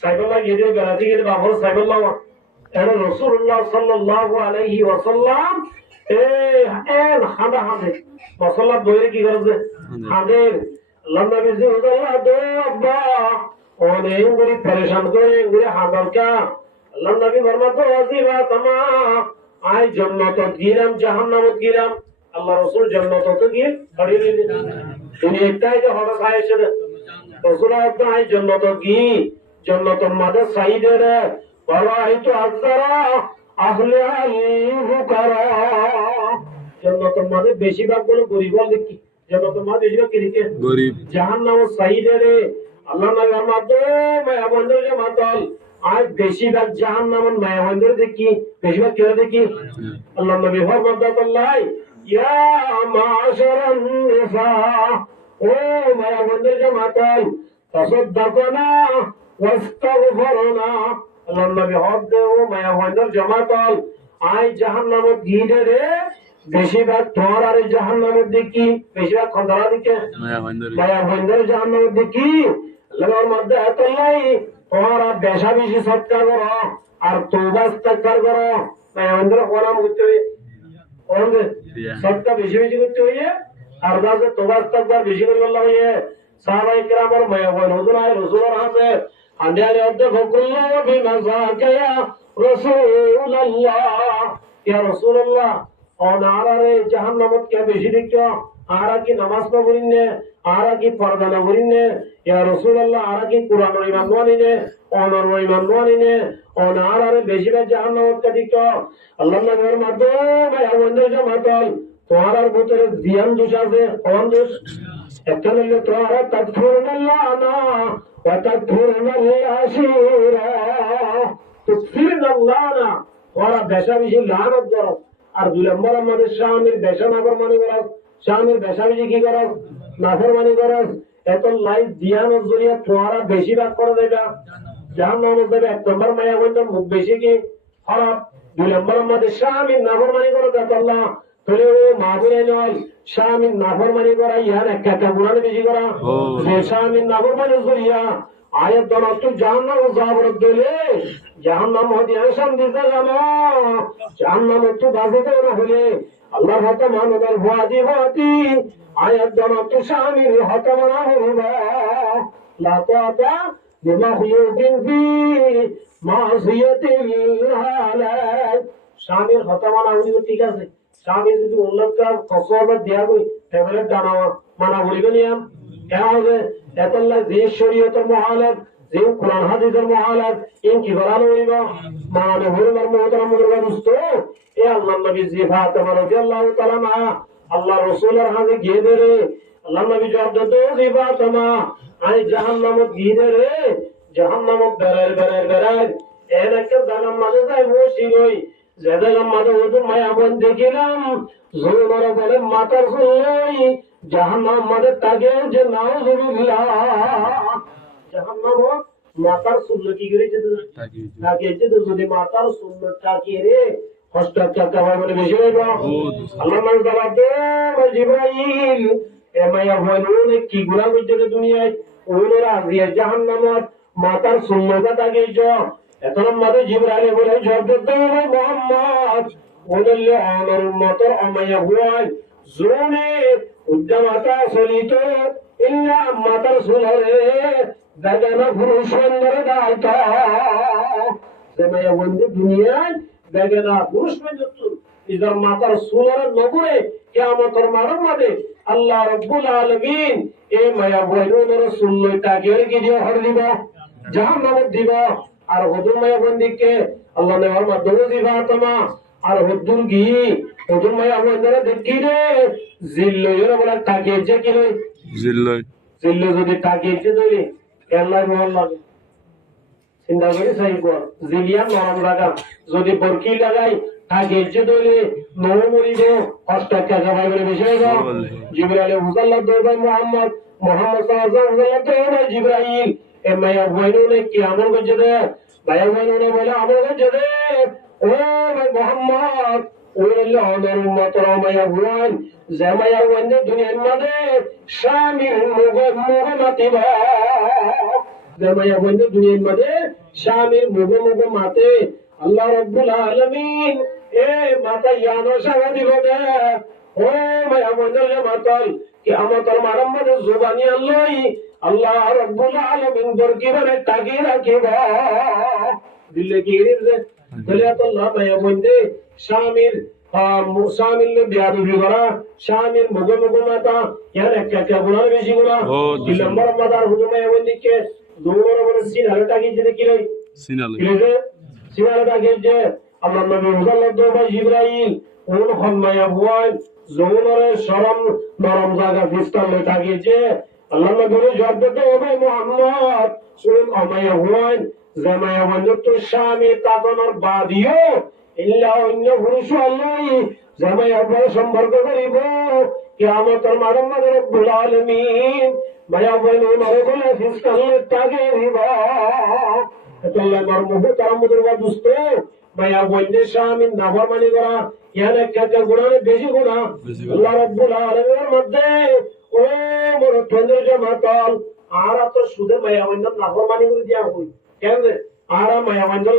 সাইকেল্লা গিয়ে দিয়ে বেড়াতে গিয়ে বাবর সাইকেল্লা এর রসুল্লাহ সাল্লাল্লাহু আলাইহি ওয়াসাল্লাম হাঁদা হাঁদে মশলা দইরে কি করেছে হাঁদের আল্লাহ নবী জি আল্লাহ দো আব্বা অনেক করে পরেশান করে এগুলি হাঁদার কা আল্লাহ নবী ফরমাতো ওয়াজিবা তামা আই জান্নাত গিরাম জাহান্নামত গিরাম আল্লাহ রসুল জান্নাত তো গিয়ে ছড়িয়ে দিলেন তিনি একটাই যে হঠাৎ আয়েছে রসুল আই জান্নাত কি জান্নাতের মাঝে সাইদের ওয়ালাইতু আকসারা আহলে ফুকারা জান্নাতের মাঝে বেশিরভাগ গুলো গরিব দেখি জান্নাতের মাঝে বেশিরভাগ কি দেখে গরিব জাহান্নাম সাইদের আল্লাহ নবী ফরমাতো মায়া বন্ধের যে মাতাল আর বেশিরভাগ জাহান্নামের মায়া বন্ধের দেখি বেশিরভাগ কি দেখি আল্লাহ নবী ফরমাতো আল্লাহ ইয়া মাশারান নিসা ও মায়া বন্ধের যে মাতাল তাসাদদাকনা ওয়াস্তাগফিরনা আল্লাহ নবী হদ ও মায়া বন্ধের জামাতাল আই জাহান্নামত গিয়ে রে বেশিরভাগ তোমার আর জাহান্নামের দেখি বেশিরভাগ খন্দারা দিকে মায়া বন্ধের জাহান্নামের দেখি আল্লাহর মধ্যে এতলাই তোমার বেশা বেশি সৎকার করো আর তওবা ইস্তেগফার করো মায়া বন্ধের কোরআন করতে হবে সৎকার বেশি বেশি করতে হইয়ে আর দাসে তওবা ইস্তেগফার বেশি করে বললা হইয়ে সাহাবায়ে কেরামের মায়া বন্ধ হুজুর আয় রাসূলের হাতে আন্দারে অর্ধেক কুল্লাহ বিমাযাকা ইয়া রাসূলুল্লাহ ইয়া রাসূলুল্লাহ অনারে জাহান্নামত কে বেশি দেখো আরা কি নামাজ পড়িনে আরা কি পর্দা না করিনে ইয়া রাসূলুল্লাহ আরা কি কুরআনের ইমান মানিনে অনর ইমান মানিনে অনারে বেশি বেশি জাহান্নামত কে দেখো আল্লাহ নবীর মাধ্যমে আমাদের জামাতাল তোমার ভিতরে ধ্যান দোষ আছে কোন দোষ একটা হলো তোমার তাকফুরুল্লাহ না ওয়া তাকফুরুল্লাহ আশিরা তুকফিরুল্লাহ না ওরা বেশা বেশি লানত করো আর দুই নম্বর আমাদের স্বামীর বেশা নাফরমানি করো স্বামীর বেশা বেশি কি করো নাফরমানি করো এত লাইফ ধ্যানের জরিয়া তোমারা বেশি ভাগ করে দেবা জাহান্নামে দেবে এক নম্বর মায়া বন্ধ মুখ বেশি কি খারাপ দুই নম্বর আমাদের স্বামীর নাফরমানি করো আল্লাহ তোরে ও মাহবুবে নয় স্বামীর নাফরমানি করা ইহার একটা গুণানে বেশি করা যে স্বামীর নাফরমানি জরিয়া আয়াত দরত জাহান্নাম যাবর দিলে জাহান্নাম হদি আসাম দিতে জানো জাহান্নাম তো বাজতে না হলে আল্লাহ হতে মানবের ভুয়াদি ভুয়াদি আয়াত দরত স্বামীর হতে মানা হইবা লা তাতা লিমাখলুকিন ফি মাসিয়াতিল হালাল স্বামীর হতে মানা হইবা ঠিক আছে স্বামী যদি উল্লেখ করা কসবা দেয়া গই তাহলে জানা মানা বলিবে নিয়ম কেমন এতল্লা যে শরীয়তের মহালাত যে কোরআন হাদিসের মহালাত ইনকি করানো হইব মানে হরিমার মুহতারাম দোস্ত এ আল্লাহ নবী জি ফাতেমা রাদিয়াল্লাহু তাআলা না আল্লাহ রাসূলের হাতে গিয়ে দেরে আল্লাহ নবী জবাব দিতে জি ফাতেমা আই জাহান্নামত গিয়ে দেরে জাহান্নামত বেরার এর একটা জানাম মাঝে যাই বসি রই যেদাম মাঝে ওদের মায়া বন দেখিলাম জোরে বলে মাথার শুনলই জাহান্নাম মাঝে তাকে যে নাউজুবিল্লাহ জাহান্নাম মাথার শুনল কি করেছে তাকিয়েছে তো যদি মাথার শুনল তাকিয়ে রে কষ্ট চাকা হয় বলে বেশি হইব আল্লাহ মানে জবাব দে জিবরাইল এ মায়া বলে কি গুনাহ করছে দুনিয়ায় ওরা আজিয়া জাহান্নামত মাথার শুনলটা তাকিয়েছ এখন মাঝে জিবরাইল বলে জবাব দে মুহাম্মদ বললে আমার উম্মত আমায়া হুয়াই জোনে উদ্দামাতা সলিত ইল্লা মাতার সুলরে দাগানা পুরুষ বন্ধরে দাইতা সেমায়া বন্ধু দুনিয়ায় দাগানা পুরুষ বন্ধু ইদার মাতার সুলরে নগরে কিয়ামতের মারর মাঝে আল্লাহ রাব্বুল আলামিন এই মায়া বন্ধুর সুললটা গের কি দিয়ে হর দিব জাহান্নামে দিব আর হুজুর মায়া বন্ধুকে আল্লাহ নেওয়ার মাধ্যমে দিবা তোমা আর হুজুর কি হুজুর মায়া বন্ধুরা দেখি রে জিল্লয়রা বলা তাকিয়েছে কি রে জিল্ল যদি তাকিয়েছে ধরে কেল্লাই মহল লাগে চিন্তা করে সেই কর জিলিয়া নরম লাগা যদি বরকি লাগাই তাকিয়েছে ধরে নৌ মরিব কষ্ট টাকা ভাই বলে বেশি হয়ে যাও জিবরাইল হুজাল্লাহ দরবার মোহাম্মদ সাল্লাল্লাহু আলাইহি ওয়াসাল্লাম জিবরাইল এ মায়া বইনুনে কি আমল করছে দে মায়া বইনুনে বলে আমল করছে দে ও ভাই মোহাম্মদ ওইলে অনর উম্মতর মায়া হুয়ান জামায়া ওয়ান দুনিয়ার মধ্যে শামিল মুগমাতিবা জামায়া ওয়ান দুনিয়ার মধ্যে শামিল মুগমাতে আল্লাহ রাব্বুল আলামিন এ মাতা ইয়ানো সারা দিব দে ও মায়া ওয়ান মাতাল কিয়ামতের মারমতে জুবানি আল্লাহ রাব্বুল আলামিন বরকিবারে তাকি রাখিবা দিলে কি রে দলিয়াতুল্লাহ মায়া ওয়ান শামিল শামিল বিয়াদবি করা শামিল মুগমাতা ইয়ার একটা গুনাহ বেশি গুনাহ নম্বর মাদার হুজুমে ওদিকে দুবার বলে সিনালটা কি যে কি রই সিনালটা কি যে আল্লাহ নবী সাল্লাল্লাহু আলাইহি জিবরাইল ওন খম্মায়া বুয়াল জৌনরে শরম নরম জায়গা ফিস্তালে তাকিয়েছে আল্লাহ নবী জবাব দিতে হবে মুহাম্মদ সুন আমায়া বুয়াল জামায়া বন্ধু শামি তাকনের বাদিও ইল্লা অন্য পুরুষ আল্লাহ জামায়া বড় সম্পর্ক করিব কিয়ামতের মাঠে রব্বুল আলামিন মায়া বলে মারে বলে ফিস্তালে তাকিয়েবা আল্লাহ মরমুহ তারামুদের দোস্ত মায়া বলে শামি নাফরমানি করা ইয়ানে কাকা গুনাহে বেশি গুনাহ আল্লাহ রাব্বুল আলামিনের মধ্যে ও মোর তন্দ্র জামাতাল আরা তো সুদে মায়া বলে নাফরমানি করে দিয়া হই কেন আরা মায়া বলে